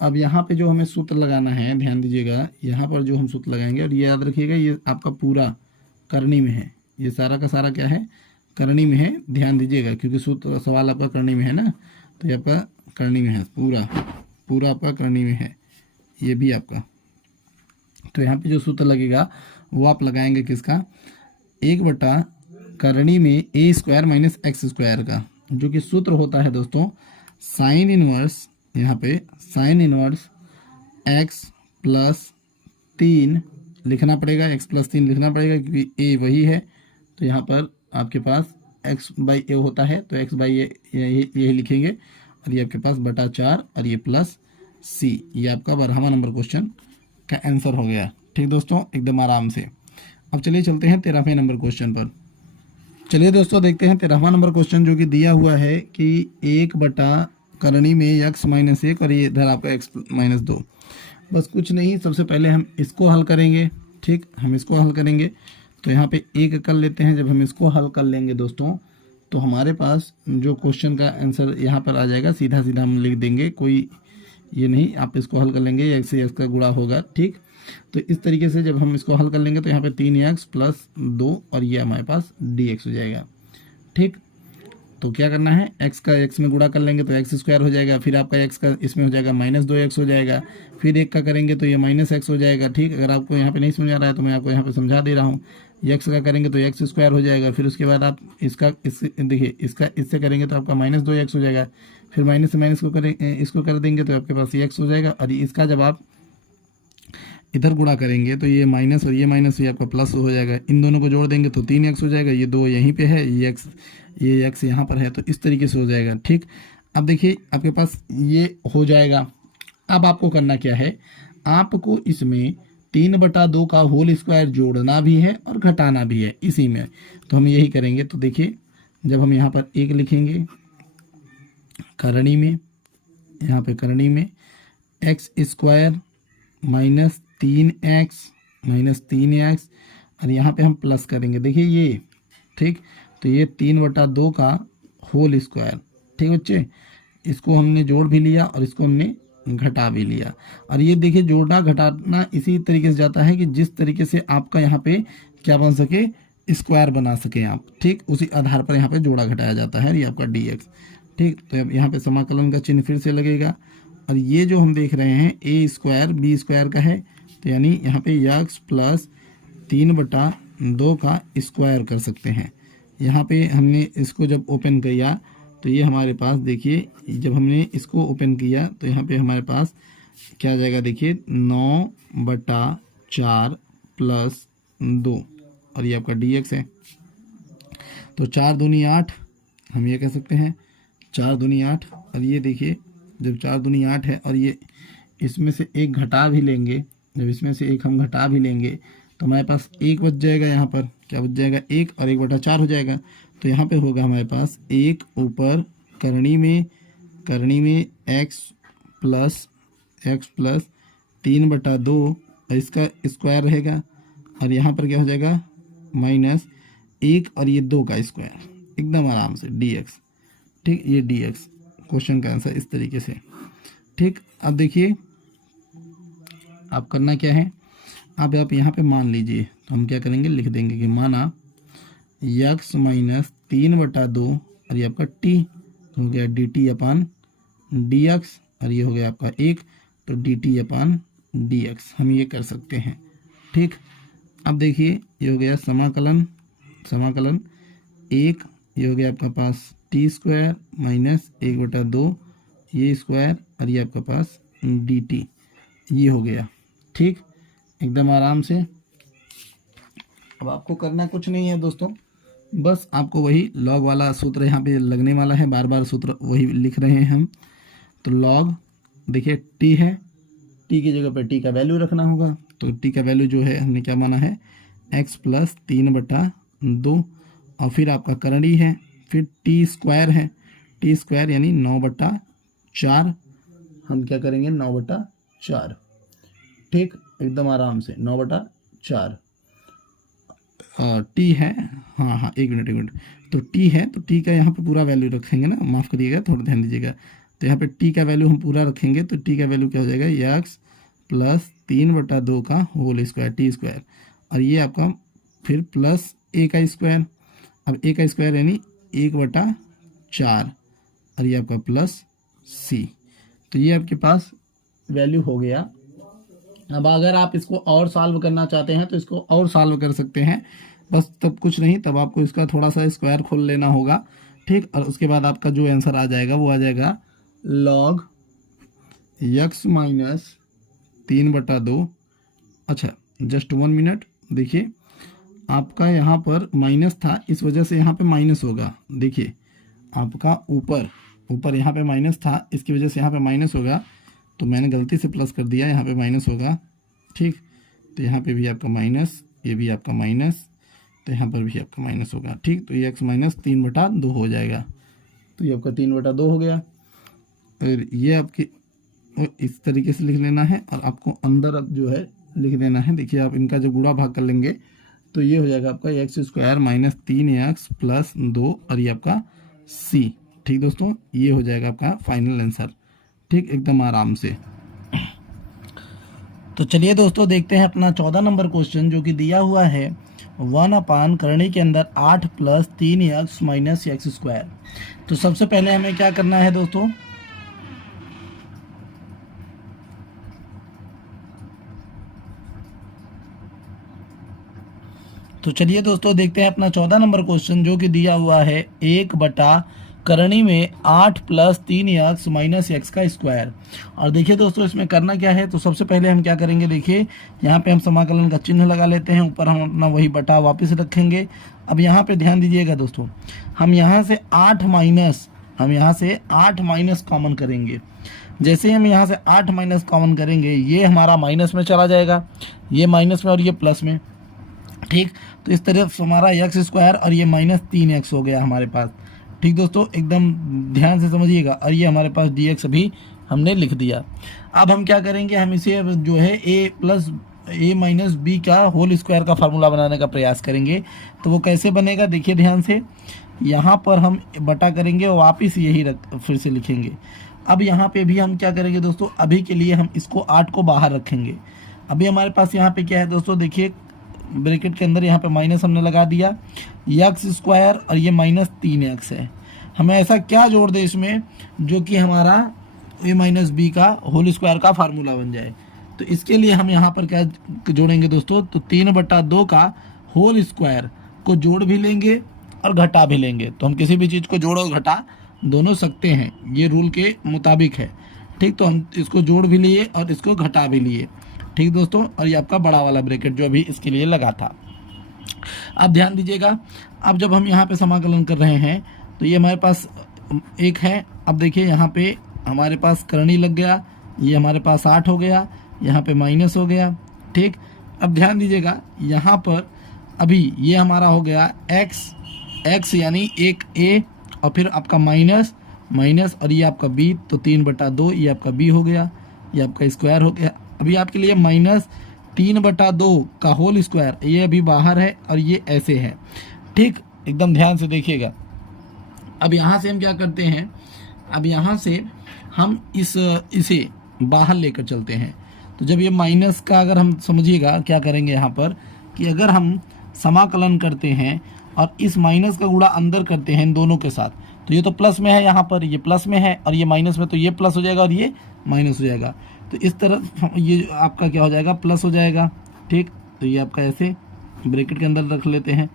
अब यहाँ पे जो हमें सूत्र लगाना है, ध्यान दीजिएगा, यहाँ पर जो हम सूत्र लगाएंगे, और ये याद रखिएगा ये आपका पूरा करनी में है, ये सारा का सारा क्या है, करनी में है, ध्यान दीजिएगा, क्योंकि सूत्र सवाल आपका करनी में है ना, तो ये आपका करनी में है, पूरा आपका करनी में है, ये भी आपका। तो यहाँ पे जो सूत्र लगेगा वो आप लगाएंगे किसका, 1/करनी में a square minus x square का, जो कि सूत्र होता है दोस्तों साइन इनवर्स, यहाँ पे साइन इनवर्स एक्स प्लस 3 लिखना पड़ेगा, एक्स प्लस 3 लिखना पड़ेगा क्योंकि ए वही है। तो यहाँ पर आपके पास एक्स बाई ए होता है तो एक्स बाई ए यही लिखेंगे, और ये आपके पास बटा 4 और ये प्लस सी। ये आपका 12वां नंबर क्वेश्चन का आंसर हो गया। ठीक दोस्तों, एकदम आराम से। अब चलिए चलते हैं 13वें नंबर क्वेश्चन पर। चलिए दोस्तों देखते हैं 13वां नंबर क्वेश्चन, जो कि दिया हुआ है कि 1 करणी में x-1 और ये इधर आपका x-2। बस कुछ नहीं, सबसे पहले हम इसको हल करेंगे। ठीक, हम इसको हल करेंगे तो यहाँ पे 1 कर लेते हैं। जब हम इसको हल कर लेंगे दोस्तों तो हमारे पास जो क्वेश्चन का आंसर यहाँ पर आ जाएगा, सीधा सीधा हम लिख देंगे, कोई ये नहीं। आप इसको हल कर लेंगे, एक्स से एक्स का गुणा होगा। ठीक, तो इस तरीके से जब हम इसको हल कर लेंगे तो यहाँ पे 3x प्लस 2 और ये हमारे पास dx हो जाएगा। ठीक, तो क्या करना है, x का x में गुणा कर लेंगे तो x स्क्वायर हो जाएगा, फिर आपका x का इसमें हो जाएगा -2x हो जाएगा, फिर 1 का करेंगे तो ये -x हो जाएगा। ठीक, अगर आपको यहाँ पे नहीं समझ आ रहा है तो मैं आपको यहाँ पे समझा दे रहा हूँ। x का करेंगे तो x स्क्वायर हो जाएगा, फिर उसके बाद आप इसका देखिए इसका इससे करेंगे तो आपका -2x हो जाएगा, फिर माइनस से माइनस को करें इसको कर देंगे तो आपके पास ये x हो जाएगा, और इसका जब आप इधर गुणा करेंगे तो ये माइनस और ये माइनस, ये आपका प्लस हो जाएगा। इन दोनों को जोड़ देंगे तो 3x हो जाएगा, ये 2 यहीं पे है, ये x यहाँ पर है, तो इस तरीके से हो जाएगा। ठीक, अब देखिए आपके पास ये हो जाएगा। अब आपको करना क्या है, आपको इसमें 3/2 का होल स्क्वायर जोड़ना भी है और घटाना भी है इसी में, तो हम यही करेंगे। तो देखिए जब हम यहाँ पर 1 लिखेंगे करणी में, यहाँ पे करणी में एक्स स्क्वायर -3x और यहाँ पे हम प्लस करेंगे, देखिए ये। ठीक, तो ये 3/2 का होल स्क्वायर। ठीक बच्चे, इसको हमने जोड़ भी लिया और इसको हमने घटा भी लिया। और ये देखिए जोड़ना घटाना इसी तरीके से जाता है कि जिस तरीके से आपका यहाँ पे क्या बन सके, स्क्वायर बना सके आप। ठीक, उसी आधार पर यहाँ पे जोड़ा घटाया जाता है, ये आपका dx। ठीक, तो अब यहाँ पे समाकलन का चिन्ह फिर से लगेगा, और ये जो हम देख रहे हैं a स्क्वायर b स्क्वायर का है, तो यानी यहाँ पे x प्लस 3/2 का स्क्वायर कर सकते हैं। यहाँ पे हमने इसको जब ओपन किया तो ये हमारे पास देखिए, जब हमने इसको ओपन किया तो यहाँ पे हमारे पास क्या आ जाएगा, देखिए 9/4 प्लस 2 और ये आपका dx है। तो 4 दूनी 8, हम ये कह सकते हैं 4 दूनी 8, और ये देखिए जब 4 दूनी 8 है और ये इसमें से एक घटा भी लेंगे, जब इसमें से एक हम घटा भी लेंगे तो हमारे पास 1 बच जाएगा। यहाँ पर क्या बच जाएगा, 1 और 1/4 हो जाएगा। तो यहाँ पे होगा हमारे पास 1 ऊपर करणी में x प्लस 3/2 और इसका स्क्वायर रहेगा, और यहाँ पर क्या हो जाएगा -1 और ये 2 का स्क्वायर, एकदम आराम से dx। ठीक, ये dx क्वेश्चन का आंसर इस तरीके से। ठीक, अब देखिए आप करना क्या है, अब आप यहाँ पे मान लीजिए, तो हम क्या करेंगे, लिख देंगे कि माना x - 3/2 और ये आपका t हो गया dt/dx, और ये हो गया आपका 1, तो dt/dx हम ये कर सकते हैं। ठीक, अब देखिए ये हो गया समाकलन 1, ये हो गया आपका पास t स्क्वायर -1/2 ये स्क्वायर, और ये आपका पास dt, ये हो गया। ठीक, एकदम आराम से। अब आपको करना कुछ नहीं है दोस्तों, बस आपको वही लॉग वाला सूत्र यहाँ पे लगने वाला है, बार बार सूत्र वही लिख रहे हैं हम। तो लॉग देखिए t है, t की जगह पर t का वैल्यू रखना होगा, तो t का वैल्यू जो है हमने क्या माना है, x प्लस 3/2, और फिर आपका करणी है, फिर t स्क्वायर है, t स्क्वायर यानी 9/4, हम क्या करेंगे 9/4। ठीक, एकदम आराम से 9/4 टी है। हाँ, एक मिनट, तो टी है तो टी का यहाँ पे पूरा वैल्यू रखेंगे ना, माफ़ करिएगा, थोड़ा ध्यान दीजिएगा। तो यहाँ पे टी का वैल्यू हम पूरा रखेंगे, तो टी का वैल्यू क्या हो जाएगा, x प्लस 3/2 का होल स्क्वायर टी स्क्वायर, और ये आपका फिर प्लस a का स्क्वायर। अब a का स्क्वायर यानी 1/4, और ये आपका प्लस c। तो ये आपके पास वैल्यू हो गया। अब अगर आप इसको और सॉल्व करना चाहते हैं तो इसको और सॉल्व कर सकते हैं, बस तब कुछ नहीं, तब आपको इसका थोड़ा सा स्क्वायर खोल लेना होगा। ठीक, और उसके बाद आपका जो आंसर आ जाएगा वो आ जाएगा log x - 3/2। अच्छा जस्ट 1 मिनट, देखिए आपका यहाँ पर माइनस था, इस वजह से यहाँ पे माइनस होगा। देखिए आपका ऊपर यहाँ पे माइनस था, इसकी वजह से यहाँ पे माइनस होगा, तो मैंने गलती से प्लस कर दिया, यहाँ पे माइनस होगा। ठीक, तो यहाँ पे भी आपका माइनस, ये भी आपका माइनस, तो यहाँ पर भी आपका माइनस होगा। ठीक, तो ये x माइनस 3/2 हो जाएगा। तो ये आपका 3/2 हो गया। और ये आपकी इस तरीके से लिख लेना है, और आपको अंदर अब जो है लिख देना है। देखिए आप इनका जब गुणा भाग कर लेंगे तो ये हो जाएगा आपका x² माइनस 3x प्लस 2, और ये आपका c। ठीक दोस्तों, ये हो जाएगा आपका फाइनल आंसर। ठीक, एकदम आराम से। तो चलिए दोस्तों देखते हैं अपना 14 नंबर क्वेश्चन, जो कि दिया हुआ है 1 करणी के अंदर 8 प्लस 3x माइनस x²। तो सबसे पहले हमें क्या करना है दोस्तों, तो चलिए दोस्तों देखते हैं अपना 14 नंबर क्वेश्चन, जो कि दिया हुआ है 1 करणी में 8 प्लस 3x माइनस x²। और देखिए दोस्तों इसमें करना क्या है, तो सबसे पहले हम क्या करेंगे, देखिए यहाँ पे हम समाकलन का चिन्ह लगा लेते हैं, ऊपर हम अपना वही बटा वापस रखेंगे। अब यहाँ पे ध्यान दीजिएगा दोस्तों, हम यहाँ से 8 माइनस कॉमन करेंगे। जैसे ही हम यहाँ से 8 माइनस कॉमन करेंगे, ये हमारा माइनस में चला जाएगा, ये माइनस में और ये प्लस में। ठीक, तो इस तरफ हमारा x² और ये माइनस 3x हो गया हमारे पास। ठीक दोस्तों, एकदम ध्यान से समझिएगा। और ये हमारे पास dx भी हमने लिख दिया। अब हम क्या करेंगे, हम इसे जो है a माइनस b का होल स्क्वायर का फार्मूला बनाने का प्रयास करेंगे। तो वो कैसे बनेगा, देखिए ध्यान से, यहाँ पर हम बटा करेंगे और वापिस यही फिर से लिखेंगे। अब यहाँ पे भी हम क्या करेंगे दोस्तों, अभी के लिए हम इसको 8 को बाहर रखेंगे। अभी हमारे पास यहाँ पे क्या है दोस्तों, देखिए ब्रैकेट के अंदर यहाँ पे माइनस हमने लगा दिया, x² और ये माइनस 3x है। हमें ऐसा क्या जोड़ दे इसमें जो कि हमारा a माइनस b का होल स्क्वायर का फार्मूला बन जाए। तो इसके लिए हम यहाँ पर क्या जोड़ेंगे दोस्तों, तो 3/2 का होल स्क्वायर को जोड़ भी लेंगे और घटा भी लेंगे। तो हम किसी भी चीज़ को जोड़ और घटा दोनों सकते हैं, ये रूल के मुताबिक है। ठीक, तो हम इसको जोड़ भी लिए और इसको घटा भी लिए। ठीक दोस्तों, और ये आपका बड़ा वाला ब्रैकेट जो अभी इसके लिए लगा था। अब ध्यान दीजिएगा, अब जब हम यहाँ पे समाकलन कर रहे हैं तो ये हमारे पास 1 है। अब देखिए यहाँ पे हमारे पास करणी लग गया, ये हमारे पास 8 हो गया, यहाँ पे माइनस हो गया। ठीक, अब ध्यान दीजिएगा यहाँ पर अभी ये हमारा हो गया x यानी 1a और फिर आपका माइनस और ये आपका b, तो 3/2 ये आपका b हो गया, ये आपका स्क्वायर हो गया। अभी आपके लिए माइनस 3/2 का होल स्क्वायर, ये अभी बाहर है और ये ऐसे है। ठीक, एकदम ध्यान से देखिएगा। अब यहाँ से हम क्या करते हैं, अब यहाँ से हम इसे बाहर लेकर चलते हैं। तो जब ये माइनस का अगर हम समझिएगा क्या करेंगे यहाँ पर, कि अगर हम समाकलन करते हैं और इस माइनस का गुणा अंदर करते हैं इन दोनों के साथ, तो ये तो प्लस में है, यहाँ पर ये प्लस में है और ये माइनस में, तो ये प्लस हो जाएगा और ये माइनस हो जाएगा। तो इस तरफ ये आपका क्या हो जाएगा, प्लस हो जाएगा। ठीक, तो ये आपका ऐसे ब्रैकेट के अंदर रख लेते हैं।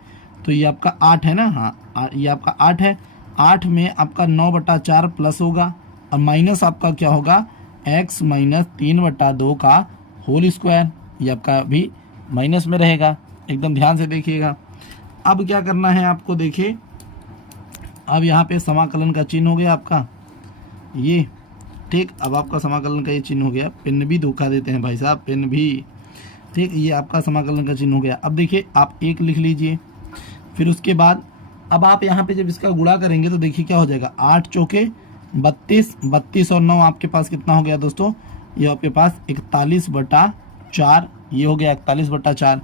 तो ये आपका 8 है ना, हाँ ये आपका 8 है। 8 में आपका 9/4 प्लस होगा और माइनस आपका क्या होगा, x माइनस 3/2 का होल स्क्वायर, ये आपका भी माइनस में रहेगा। एकदम ध्यान से देखिएगा। अब क्या करना है आपको, देखिए अब यहाँ पे समाकलन का चिन्ह हो गया आपका ये। ठीक, अब आपका समाकलन का ये चिन्ह हो गया। पेन भी धोखा देते हैं भाई साहब, पेन भी। ठीक, ये आपका समाकलन का चिन्ह हो गया। अब देखिए आप 1 लिख लीजिए, फिर उसके बाद अब आप यहाँ पे जब इसका गुणा करेंगे तो देखिए क्या हो जाएगा, 8 चौके 32 और 9 आपके पास कितना हो गया दोस्तों, ये आपके पास 41/4, ये हो गया 41/4।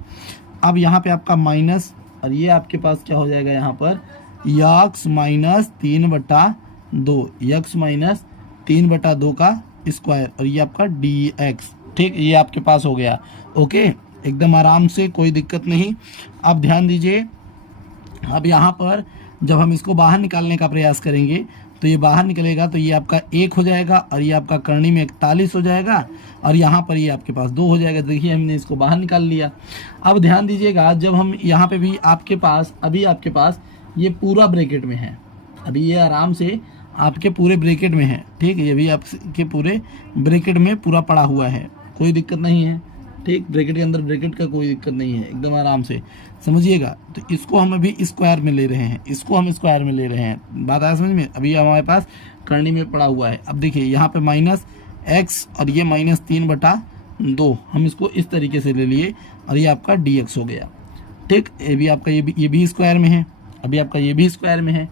अब यहाँ पे आपका माइनस और ये आपके पास क्या हो जाएगा यहाँ पर, x माइनस 3/2, x माइनस 3/2 का स्क्वायर और ये आपका dx। ठीक, ये आपके पास हो गया। ओके, एकदम आराम से, कोई दिक्कत नहीं। अब ध्यान दीजिए, अब यहाँ पर जब हम इसको बाहर निकालने का प्रयास करेंगे तो ये बाहर निकलेगा, तो ये आपका 1 हो जाएगा और ये आपका करणी में 41 हो जाएगा और यहाँ पर ये आपके पास 2 हो जाएगा। देखिए हमने इसको बाहर निकाल लिया। अब ध्यान दीजिएगा, जब हम यहाँ पे भी आपके पास अभी आपके पास ये पूरा ब्रैकेट में है, अभी ये आराम से आपके पूरे ब्रैकेट में है। ठीक, ये भी आपके पूरे ब्रैकेट में पूरा पड़ा हुआ है, कोई दिक्कत नहीं है। ठीक, ब्रैकेट के अंदर ब्रैकेट का कोई दिक्कत नहीं है, एकदम आराम से समझिएगा। तो इसको हम अभी स्क्वायर में ले रहे हैं, इसको हम स्क्वायर में ले रहे हैं, बात आया समझ में। अभी हमारे पास करनी में पड़ा हुआ है। अब देखिए यहाँ पे माइनस एक्स और ये -3/2, हम इसको इस तरीके से ले लिए और ये आपका dx हो गया। ठीक, ये भी आपका ये भी स्क्वायर में है, अभी आपका ये भी स्क्वायर में है।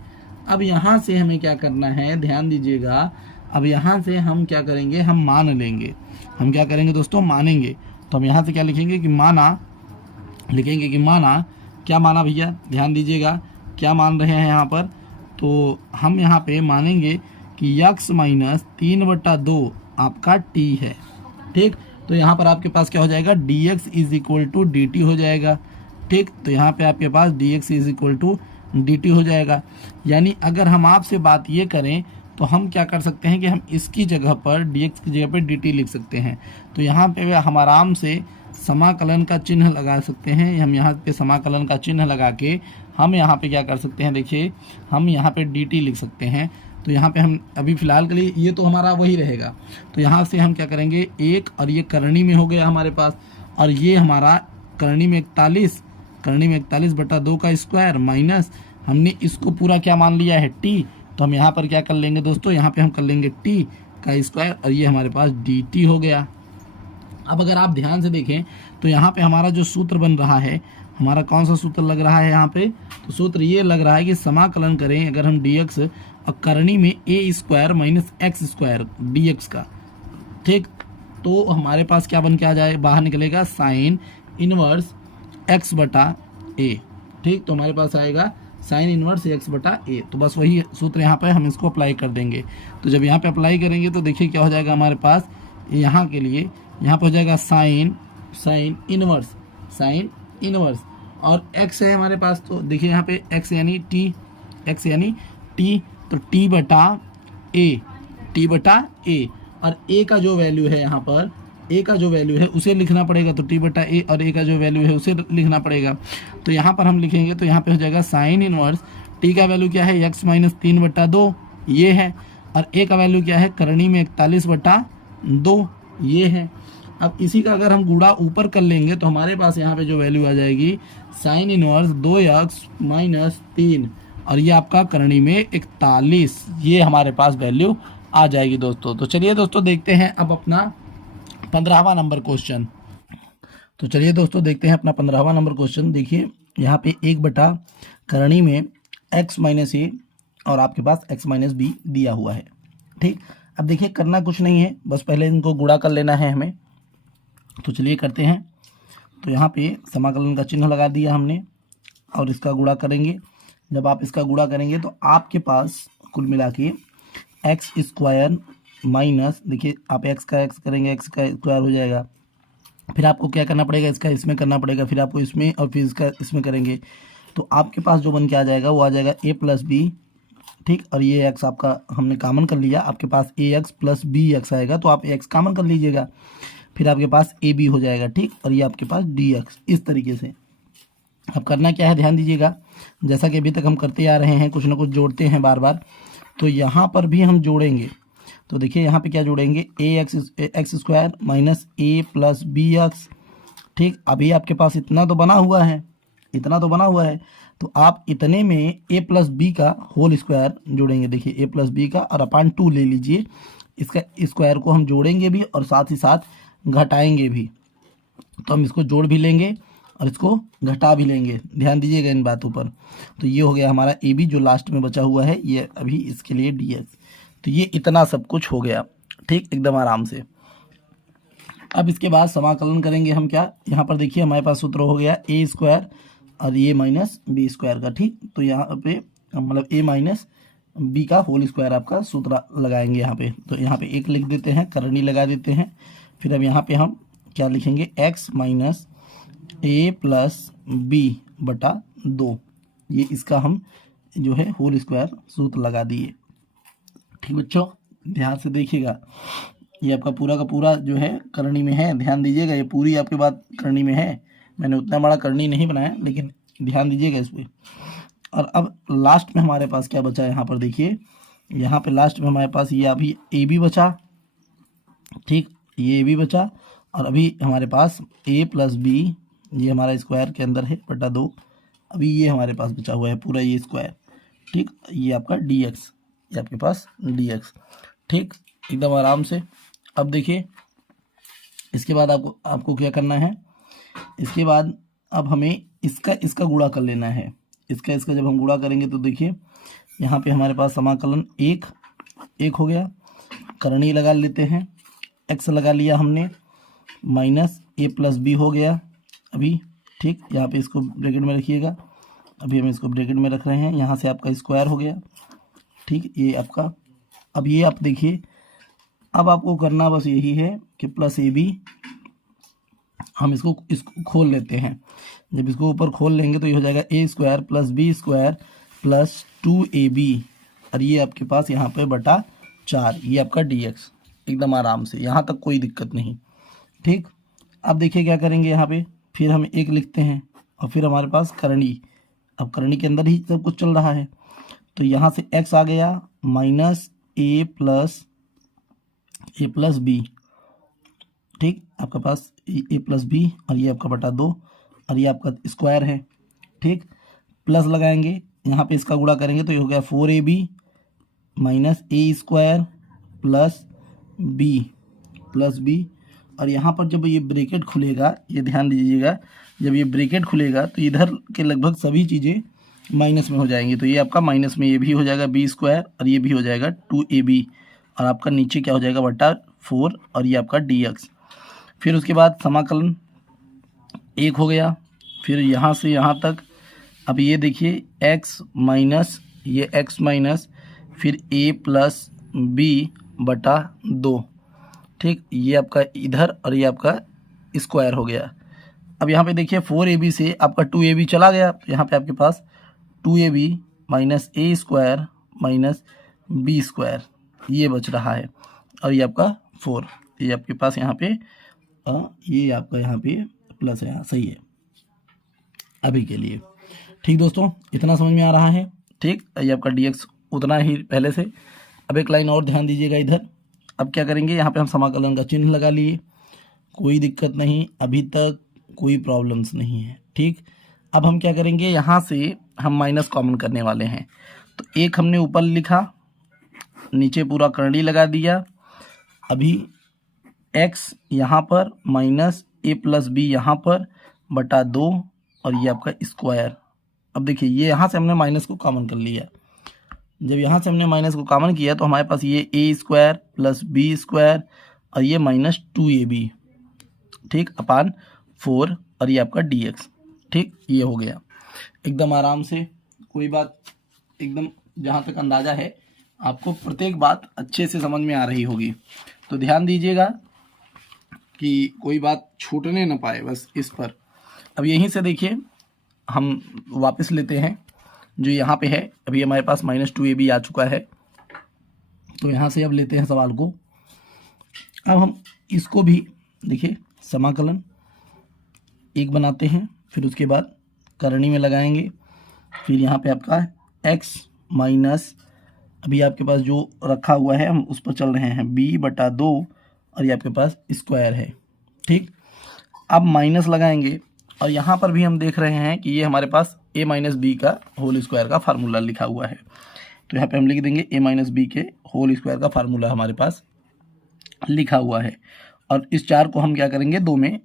अब यहाँ से हमें क्या करना है, ध्यान दीजिएगा। अब यहाँ से हम क्या करेंगे, हम मान लेंगे। हम क्या करेंगे दोस्तों, मानेंगे। तो हम यहाँ से क्या लिखेंगे कि माना, लिखेंगे कि माना, क्या माना भैया, ध्यान दीजिएगा, क्या मान रहे हैं यहाँ पर। तो हम यहाँ पे मानेंगे कि x -3/2 आपका t है। ठीक, तो यहाँ पर आपके पास क्या हो जाएगा, dx = dt हो जाएगा। ठीक, तो यहाँ पे आपके पास dx = dt हो जाएगा। यानी अगर हम आपसे बात ये करें तो हम क्या कर सकते हैं कि हम इसकी जगह पर dx की जगह पर dt लिख सकते हैं। तो यहाँ पे हम आराम से समाकलन का चिन्ह लगा सकते हैं। हम यहाँ पे समाकलन का चिन्ह लगा के हम यहाँ पे क्या कर सकते हैं, देखिए हम यहाँ पे dt लिख सकते हैं। तो यहाँ पे हम अभी फ़िलहाल के लिए ये तो हमारा वही रहेगा। तो यहाँ से हम क्या करेंगे, एक और ये करनी में हो गया हमारे पास, और ये हमारा करनी में 41/2 का स्क्वायर माइनस हमने इसको पूरा क्या मान लिया है, t। तो हम यहाँ पर क्या कर लेंगे दोस्तों, यहाँ पे हम कर लेंगे t का स्क्वायर और ये हमारे पास dt हो गया। अब अगर आप ध्यान से देखें तो यहाँ पे हमारा जो सूत्र बन रहा है, हमारा कौन सा सूत्र लग रहा है यहाँ पे, तो सूत्र ये लग रहा है कि समाकलन करें अगर हम dx और करनी में a² - x² dx का। ठीक, तो हमारे पास क्या बन के आ जाए, बाहर निकलेगा sin इनवर्स x/a। ठीक, तो हमारे पास आएगा sin इनवर्स x/a। तो बस वही सूत्र यहाँ पे हम इसको अप्लाई कर देंगे। तो जब यहाँ पे अप्लाई करेंगे तो देखिए क्या हो जाएगा हमारे पास, यहाँ के लिए यहाँ पे हो जाएगा sin इनवर्स और x है हमारे पास। तो देखिए यहाँ पे x यानी t, तो t/a और a का जो वैल्यू है यहाँ पर, a का जो वैल्यू है उसे लिखना पड़ेगा। तो t/a और a का जो वैल्यू है उसे लिखना पड़ेगा। तो यहाँ पर हम लिखेंगे तो यहाँ पे हो जाएगा sin इनवर्स, t का वैल्यू क्या है, x -3/2 ये है, और a का वैल्यू क्या है, करनी में 41/2 ये है। अब इसी का अगर हम गुणा ऊपर कर लेंगे तो हमारे पास यहाँ पे जो वैल्यू आ जाएगी sin इनवर्स 2x - 3 और ये आपका करनी में 41, ये हमारे पास वैल्यू आ जाएगी दोस्तों। तो चलिए दोस्तों देखते हैं अब अपना 15वां नंबर क्वेश्चन। तो चलिए दोस्तों देखते हैं अपना 15वां नंबर क्वेश्चन। देखिए यहाँ पे 1 करनी में x - a और आपके पास x - b दिया हुआ है। ठीक, अब देखिए करना कुछ नहीं है, बस पहले इनको गुणा कर लेना है हमें। तो चलिए करते हैं। तो यहाँ पे समाकलन का चिन्ह लगा दिया हमने और इसका गुणा करेंगे। जब आप इसका गुणा करेंगे तो आपके पास कुल मिला के x² माइनस, देखिए आप x का x करेंगे, x का स्क्वायर हो जाएगा। फिर आपको क्या करना पड़ेगा, इसका इसमें करना पड़ेगा, फिर आपको इसमें और फिर इसका इसमें करेंगे। तो आपके पास जो बन के आ जाएगा वो आ जाएगा a + b। ठीक, और ये x आपका हमने कॉमन कर लिया, आपके पास ax + bx आएगा, तो आप x कॉमन कर लीजिएगा, फिर आपके पास ab हो जाएगा। ठीक, और ये आपके पास dx। इस तरीके से अब करना क्या है, ध्यान दीजिएगा, जैसा कि अभी तक हम करते आ रहे हैं, कुछ ना कुछ जोड़ते हैं बार बार। तो यहाँ पर भी हम जोड़ेंगे। तो देखिए यहाँ पे क्या जोड़ेंगे, x² - a + bx। ठीक, अभी आपके पास इतना तो बना हुआ है, तो आप इतने में a + b का होल स्क्वायर जोड़ेंगे। देखिए a + b का और अपान 2 ले लीजिए, इसका स्क्वायर को हम जोड़ेंगे भी और साथ ही साथ घटाएंगे भी। तो हम इसको जोड़ भी लेंगे और इसको घटा भी लेंगे, ध्यान दीजिएगा इन बातों पर। तो ये हो गया हमारा ए बी जो लास्ट में बचा हुआ है, ये अभी इसके लिए डी एस। तो ये इतना सब कुछ हो गया। ठीक, एकदम आराम से। अब इसके बाद समाकलन करेंगे हम क्या, यहाँ पर देखिए हमारे पास सूत्र हो गया a² और ये -b² का। ठीक, तो यहाँ पे मतलब a - b का होल स्क्वायर आपका सूत्र लगाएंगे यहाँ पे। तो यहाँ पे 1 लिख देते हैं, करनी लगा देते हैं। फिर अब यहाँ पे हम क्या लिखेंगे, x - a + b/2, ये इसका हम जो है होल स्क्वायर सूत्र लगा दिए। ठीक बच्चों, ध्यान से देखिएगा, ये आपका पूरा का पूरा जो है करनी में है, ध्यान दीजिएगा, ये पूरी आपकी बात करनी में है। मैंने उतना बड़ा करनी नहीं बनाया, लेकिन ध्यान दीजिएगा इस पर। और अब लास्ट में हमारे पास क्या बचा है, यहाँ पर देखिए, यहाँ पे लास्ट में हमारे पास ये अभी ए बी बचा। ठीक, ये ए बी बचा और अभी हमारे पास a प्लस बी, ये हमारा स्क्वायर के अंदर है बटा 2। अभी ये हमारे पास बचा हुआ है पूरा ये स्क्वायर, ठीक। ये आपका dx, ये आपके पास dx, ठीक, एकदम आराम से। अब देखिए इसके बाद आपको क्या करना है, इसके बाद अब हमें इसका गुणा कर लेना है। इसका जब हम गुणा करेंगे तो देखिए यहाँ पे हमारे पास समाकलन एक हो गया, करणी लगा लेते हैं, x लगा लिया हमने, माइनस a प्लस बी हो गया अभी, ठीक। यहाँ पे इसको ब्रैकेट में रखिएगा, अभी हम इसको ब्रैकेट में रख रहे हैं। यहाँ से आपका स्क्वायर हो गया, ठीक, ये आपका। अब ये आप देखिए, अब आपको करना बस यही है कि प्लस ए बी, हम इसको खोल लेते हैं। जब इसको ऊपर खोल लेंगे तो ये हो जाएगा A square plus B square plus 2ab, और ये आपके पास यहाँ पे बटा 4, ये आपका dx, एकदम आराम से, यहाँ तक कोई दिक्कत नहीं, ठीक। अब देखिए क्या करेंगे, यहाँ पे फिर हम एक लिखते हैं और फिर हमारे पास करणी, अब करणी के अंदर ही सब कुछ चल रहा है, तो यहाँ से x आ गया माइनस ए प्लस बी, ठीक, आपके पास ए प्लस बी, और ये आपका बटा 2, और ये आपका स्क्वायर है, ठीक। प्लस लगाएंगे, यहाँ पे इसका गुणा करेंगे तो ये हो गया 4ab माइनस ए स्क्वायर प्लस बी, और यहाँ पर जब ये ब्रैकेट खुलेगा, ये ध्यान दीजिएगा, जब ये ब्रैकेट खुलेगा तो इधर के लगभग सभी चीज़ें माइनस में हो जाएंगी, तो ये आपका माइनस में ये भी हो जाएगा बी स्क्वायर, और ये भी हो जाएगा 2ab, और आपका नीचे क्या हो जाएगा बटा 4, और ये आपका dx। फिर उसके बाद समाकलन 1 हो गया, फिर यहाँ से यहाँ तक। अब ये देखिए x माइनस ये x माइनस फिर a प्लस बी बटा 2, ठीक, ये आपका इधर, और ये आपका स्क्वायर हो गया। अब यहाँ पे देखिए 4ab से आपका 2ab चला गया, तो यहाँ पे आपके पास 2ab माइनस ए स्क्वायर माइनस बी स्क्वायर, ये बच रहा है, और ये आपका 4, ये आपके पास यहाँ पे ये आपका यहाँ पे प्लस है, सही है अभी के लिए, ठीक दोस्तों, इतना समझ में आ रहा है, ठीक। ये आपका dx उतना ही पहले से। अब एक लाइन और ध्यान दीजिएगा इधर। अब क्या करेंगे, यहाँ पे हम समाकलन का चिन्ह लगा लिए, कोई दिक्कत नहीं, अभी तक कोई प्रॉब्लम्स नहीं है, ठीक। अब हम क्या करेंगे, यहाँ से हम माइनस कॉमन करने वाले हैं, तो एक हमने ऊपर लिखा, नीचे पूरा करणी लगा दिया। अभी x यहाँ पर माइनस ए प्लस बी यहाँ पर बटा 2, और ये आपका स्क्वायर। अब देखिए ये यहाँ से हमने माइनस को कॉमन कर लिया, जब यहाँ से हमने माइनस को कॉमन किया तो हमारे पास ये ए स्क्वायर प्लस बी स्क्वायर, और ये माइनस 2ab, ठीक, अपान 4, और ये आपका dx, ठीक, ये हो गया एकदम आराम से। कोई बात, एकदम जहाँ तक अंदाज़ा है आपको प्रत्येक बात अच्छे से समझ में आ रही होगी, तो ध्यान दीजिएगा कि कोई बात छूटने ना पाए बस इस पर। अब यहीं से देखिए हम वापस लेते हैं जो यहाँ पे है, अभी हमारे पास माइनस 2ab आ चुका है, तो यहाँ से अब लेते हैं सवाल को। अब हम इसको भी देखिए समाकलन 1 बनाते हैं, फिर उसके बाद करणी में लगाएंगे, फिर यहाँ पे आपका x माइनस, अभी आपके पास जो रखा हुआ है हम उस पर चल रहे हैं, b बटा 2, और ये आपके पास स्क्वायर है, ठीक। अब माइनस लगाएंगे, और यहाँ पर भी हम देख रहे हैं कि ये हमारे पास a माइनस बी का होल स्क्वायर का फार्मूला लिखा हुआ है, तो यहाँ पे हम लिख देंगे a माइनस बी के होल स्क्वायर का फार्मूला हमारे पास लिखा हुआ है, और इस 4 को हम क्या करेंगे 2 में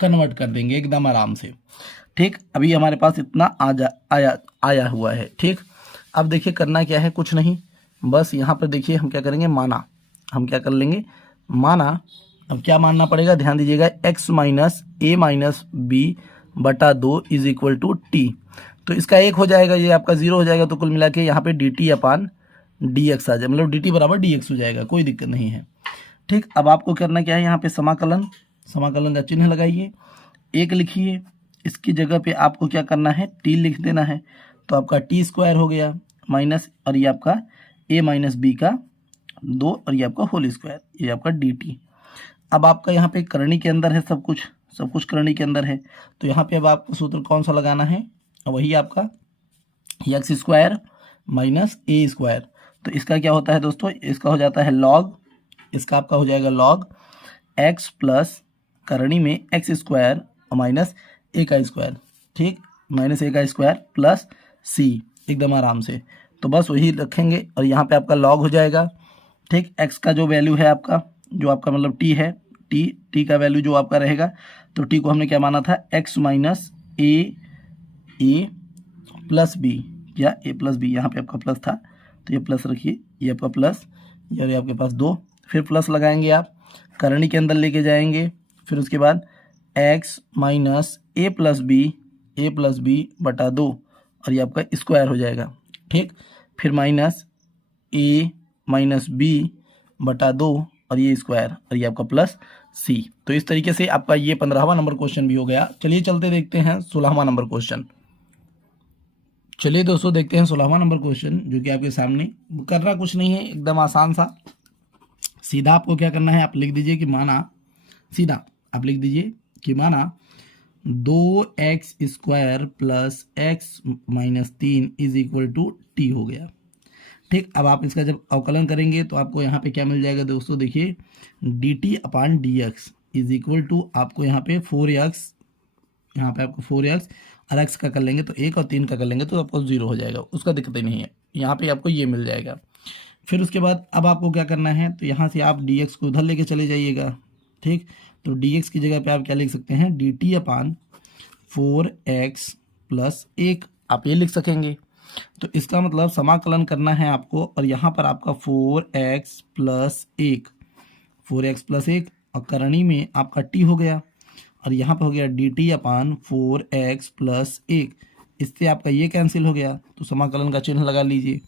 कन्वर्ट कर देंगे एकदम आराम से, ठीक। अभी हमारे पास इतना आया हुआ है, ठीक। अब देखिए करना क्या है, कुछ नहीं, बस यहाँ पर देखिए हम क्या करेंगे, माना, हम क्या कर लेंगे, माना। अब क्या मानना पड़ेगा, ध्यान दीजिएगा, x माइनस ए माइनस बी बटा 2 इज इक्वल टू टी, तो इसका 1 हो जाएगा, ये आपका 0 हो जाएगा, तो कुल मिला के यहाँ पे dt अपान dx आ जाए, मतलब dt बराबर dx हो जाएगा, कोई दिक्कत नहीं है, ठीक। अब आपको करना क्या है, यहाँ पे समाकलन का चिन्ह लगाइए, 1 लिखिए, इसकी जगह पे आपको क्या करना है, t लिख देना है, तो आपका टी स्क्वायर हो गया माइनस, और ये आपका a माइनस बी का 2, और ये आपका होल स्क्वायर, ये आपका dt। अब आपका यहाँ पे करणी के अंदर है सब कुछ करणी के अंदर है, तो यहाँ पे अब आपको सूत्र कौन सा लगाना है, वही आपका एक्स स्क्वायर माइनस ए स्क्वायर। तो इसका क्या होता है दोस्तों, इसका हो जाता है लॉग, इसका आपका हो जाएगा लॉग एक्स प्लस करणी में एक्स स्क्वायर माइनस ए का स्क्वायर, ठीक, माइनस ए का स्क्वायर प्लस सी, एकदम आराम से। तो बस वही रखेंगे और यहाँ पे आपका लॉग हो जाएगा, ठीक। एक्स का जो वैल्यू है आपका, जो आपका मतलब टी है, टी का वैल्यू जो आपका रहेगा, तो टी को हमने क्या माना था, एक्स माइनस ए प्लस बी, या ए प्लस बी, यहाँ पे आपका प्लस था तो ये प्लस रखिए, ये आपका प्लस, ये आपके पास 2, फिर प्लस लगाएंगे आप, करणी के अंदर लेके जाएंगे, फिर उसके बाद x माइनस ए प्लस बी बटा 2 और ये आपका स्क्वायर हो जाएगा, ठीक। फिर माइनस ए माइनस बी बटा 2 और ये स्क्वायर और ये आपका प्लस सी। तो इस तरीके से आपका ये 15वां नंबर क्वेश्चन भी हो गया। चलिए चलते देखते हैं 16वां नंबर क्वेश्चन। चलिए दोस्तों देखते हैं 16वां नंबर क्वेश्चन, जो कि आपके सामने, करना कुछ नहीं है, एकदम आसान सा। सीधा आपको क्या करना है, आप लिख दीजिए कि माना, सीधा आप लिख दीजिए कि माना 2x square plus x minus 3 is equal to t हो गया, ठीक। अब आप इसका जब अवकलन करेंगे तो आपको यहाँ पे क्या मिल जाएगा दोस्तों, देखिए d t upon d x is equal to, आपको यहाँ पे 4x, यहाँ पे आपको 4x और x का कर लेंगे तो 1 और 3 का कर लेंगे तो आपको 0 हो जाएगा, उसका दिक्कत ही नहीं है, यहाँ पे आपको ये मिल जाएगा। फिर उसके बाद अब आपको क्या करना है, तो यहाँ से आप dx को उधर लेके चले जाइएगा, ठीक। तो dx की जगह पे आप क्या लिख सकते हैं, डी टी अपान 4x प्लस 1, आप ये लिख सकेंगे। तो इसका मतलब समाकलन करना है आपको, और यहाँ पर आपका 4x प्लस 1 और करणी में आपका t हो गया, और यहाँ पर हो गया डी टी अपान 4x प्लस 1, इससे आपका ये कैंसिल हो गया, तो समाकलन का चिन्ह लगा लीजिए।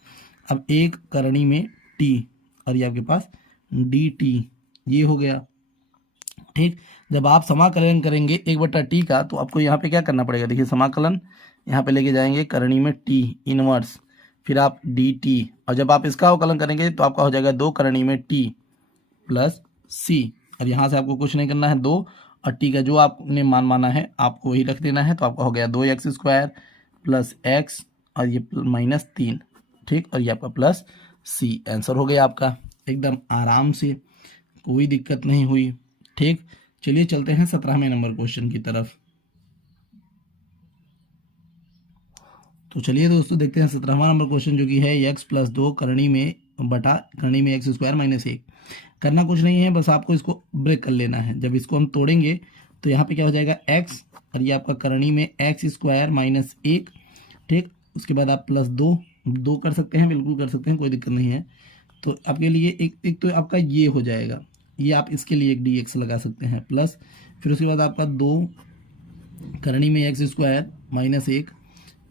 अब 1 करणी में t और ये आपके पास डी टी, ये हो गया, ठीक। जब आप समाकलन करेंगे 1/t का, तो आपको यहाँ पे क्या करना पड़ेगा, देखिए समाकलन यहाँ पे लेके जाएंगे करणी में t इनवर्स, फिर आप dt, और जब आप इसका अवकलन करेंगे तो आपका हो जाएगा 2 करणी में t प्लस c, और यहाँ से आपको कुछ नहीं करना है, 2 और t का जो आपने मान माना है आपको वही रख देना है, तो आपका हो गया 2x स्क्वायर प्लस x और ये माइनस 3, ठीक, और ये आपका प्लस c। आंसर हो गया आपका, एकदम आराम से, कोई दिक्कत नहीं हुई, ठीक। चलिए चलते हैं 17वें नंबर क्वेश्चन की तरफ। तो चलिए दोस्तों देखते हैं 17वां नंबर क्वेश्चन, जो कि है x प्लस 2 करणी में बटा करणी में एक्स स्क्वायर माइनस 1। करना कुछ नहीं है, बस आपको इसको ब्रेक कर लेना है। जब इसको हम तोड़ेंगे तो यहाँ पे क्या हो जाएगा, x और ये आपका करणी में एक्स स्क्वायर माइनस 1, ठीक। उसके बाद आप प्लस 2 कर सकते हैं, बिल्कुल कर सकते हैं, कोई दिक्कत नहीं है। तो आपके लिए एक तो आपका ये हो जाएगा, ये आप इसके लिए एक dx लगा सकते हैं, प्लस फिर उसके बाद आपका 2 करणी में एक्स स्क्वायर माइनस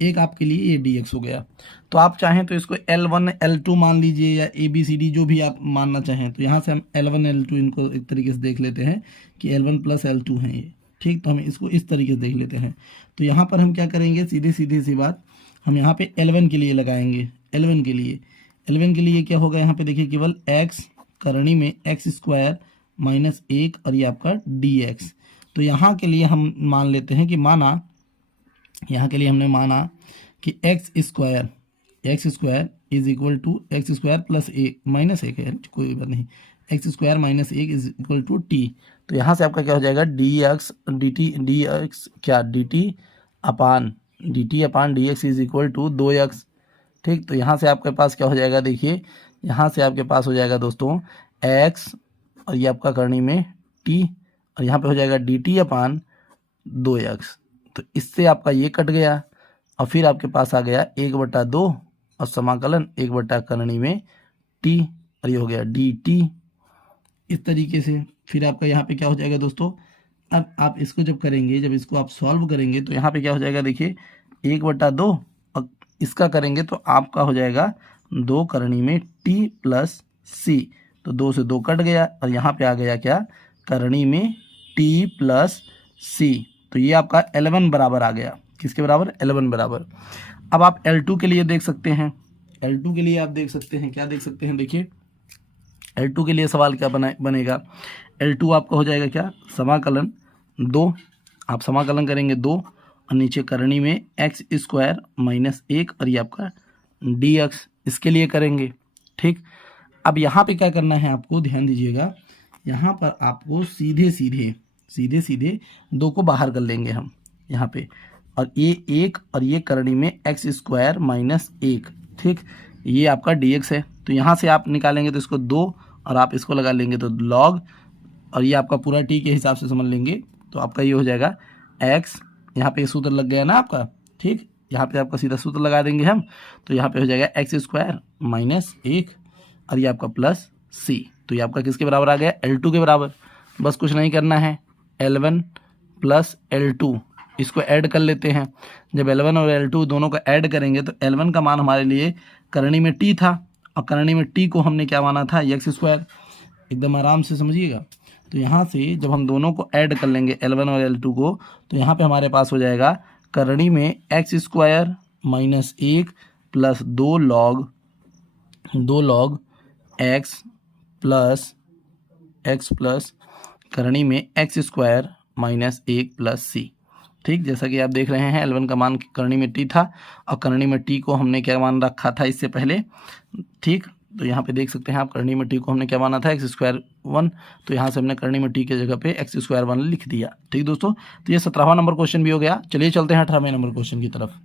1 आपके लिए ये dx हो गया। तो आप चाहें तो इसको L1 L2 मान लीजिए, या ABCD जो भी आप मानना चाहें। तो यहाँ से हम L1 L2 इनको एक तरीके से देख लेते हैं कि L1 प्लस L2 है ये, ठीक। तो हम इसको इस तरीके से देख लेते हैं। तो यहाँ पर हम क्या करेंगे, सीधी सी बात, हम यहाँ पे L1 के लिए लगाएंगे। L1 के लिए क्या होगा, यहाँ पे देखिए केवल x करणी में एक्स स्क्वायर माइनस 1 और ये आपका dx। तो यहाँ के लिए हम मान लेते हैं कि यहाँ के लिए हमने माना कि x square is equal to x square plus 1 minus 1 है, कोई बात नहीं, x square minus 1 is equal to t. तो यहाँ से आपका क्या हो जाएगा, d t upon d x is equal to 2x, ठीक। तो यहाँ से आपके पास क्या हो जाएगा, देखिए यहाँ से आपके पास हो जाएगा दोस्तों x और ये आपका करणी में t, और यहाँ पे हो जाएगा डी टी अपान 2x। तो इससे आपका ये कट गया, और फिर आपके पास आ गया 1/2 और समाकलन 1 करणी में t, और ये हो गया dt। इस तरीके से फिर आपका यहाँ पे क्या हो जाएगा दोस्तों, अब आप इसको जब करेंगे, जब इसको आप सॉल्व करेंगे तो यहाँ पे क्या हो जाएगा, देखिए 1/2 और इसका करेंगे तो आपका हो जाएगा 2 करणी में t प्लस c। तो 2 से 2 कट गया, और यहाँ पे आ गया क्या, करणी में t प्लस c। तो ये आपका L1 बराबर आ गया, किसके बराबर, L1 बराबर। अब आप L2 के लिए देख सकते हैं, L2 के लिए आप देख सकते हैं, क्या देख सकते हैं, देखिए L2 के लिए सवाल क्या बनेगा, L2 आपका हो जाएगा क्या, समाकलन 2, आप समाकलन करेंगे 2 और नीचे करणी में एक्स स्क्वायर माइनस 1 और ये आपका dx, इसके लिए करेंगे, ठीक। अब यहाँ पे क्या करना है आपको, ध्यान दीजिएगा, यहाँ पर आपको सीधे सीधे 2 को बाहर कर लेंगे हम यहाँ पे, और ये 1 और ये करनी में एक्स स्क्वायर माइनस 1, ठीक, ये आपका dx है। तो यहाँ से आप निकालेंगे तो इसको 2 और आप इसको लगा लेंगे तो log, और ये आपका पूरा t के हिसाब से समझ लेंगे तो आपका ये हो जाएगा x, यहाँ पे सूत्र लग गया ना आपका, ठीक, यहाँ पे आपका सीधा सूत्र लगा देंगे हम, तो यहाँ पे हो जाएगा एक्स स्क्वायर माइनस 1 और ये आपका प्लस c। तो ये आपका किसके बराबर आ गया, L2 के बराबर। बस कुछ नहीं करना है, L1 प्लस L2 इसको ऐड कर लेते हैं। जब L1 और L2 दोनों को ऐड करेंगे तो L1 का मान हमारे लिए करनी में t था, और करनी में t को हमने क्या माना था, एक्स स्क्वायर। एकदम आराम से समझिएगा। तो यहाँ से जब हम दोनों को ऐड कर लेंगे L1 और L2 को, तो यहाँ पे हमारे पास हो जाएगा करनी में x square minus 1 plus 2 log x plus करनी में एक्स स्क्वायर माइनस 1 प्लस सी। ठीक, जैसा कि आप देख रहे हैं L1 का मान करनी में t था और करनी में t को हमने क्या मान रखा था इससे पहले। ठीक, तो यहाँ पे देख सकते हैं आप, करनी में t को हमने क्या माना था, एक्स स्क्वायर 1, तो यहाँ से हमने करनी में t के जगह पे एक्स स्क्वायर 1 लिख दिया। ठीक दोस्तों, तो ये 17वां नंबर क्वेश्चन भी हो गया। चलिए चलते हैं 18वें नंबर क्वेश्चन की तरफ।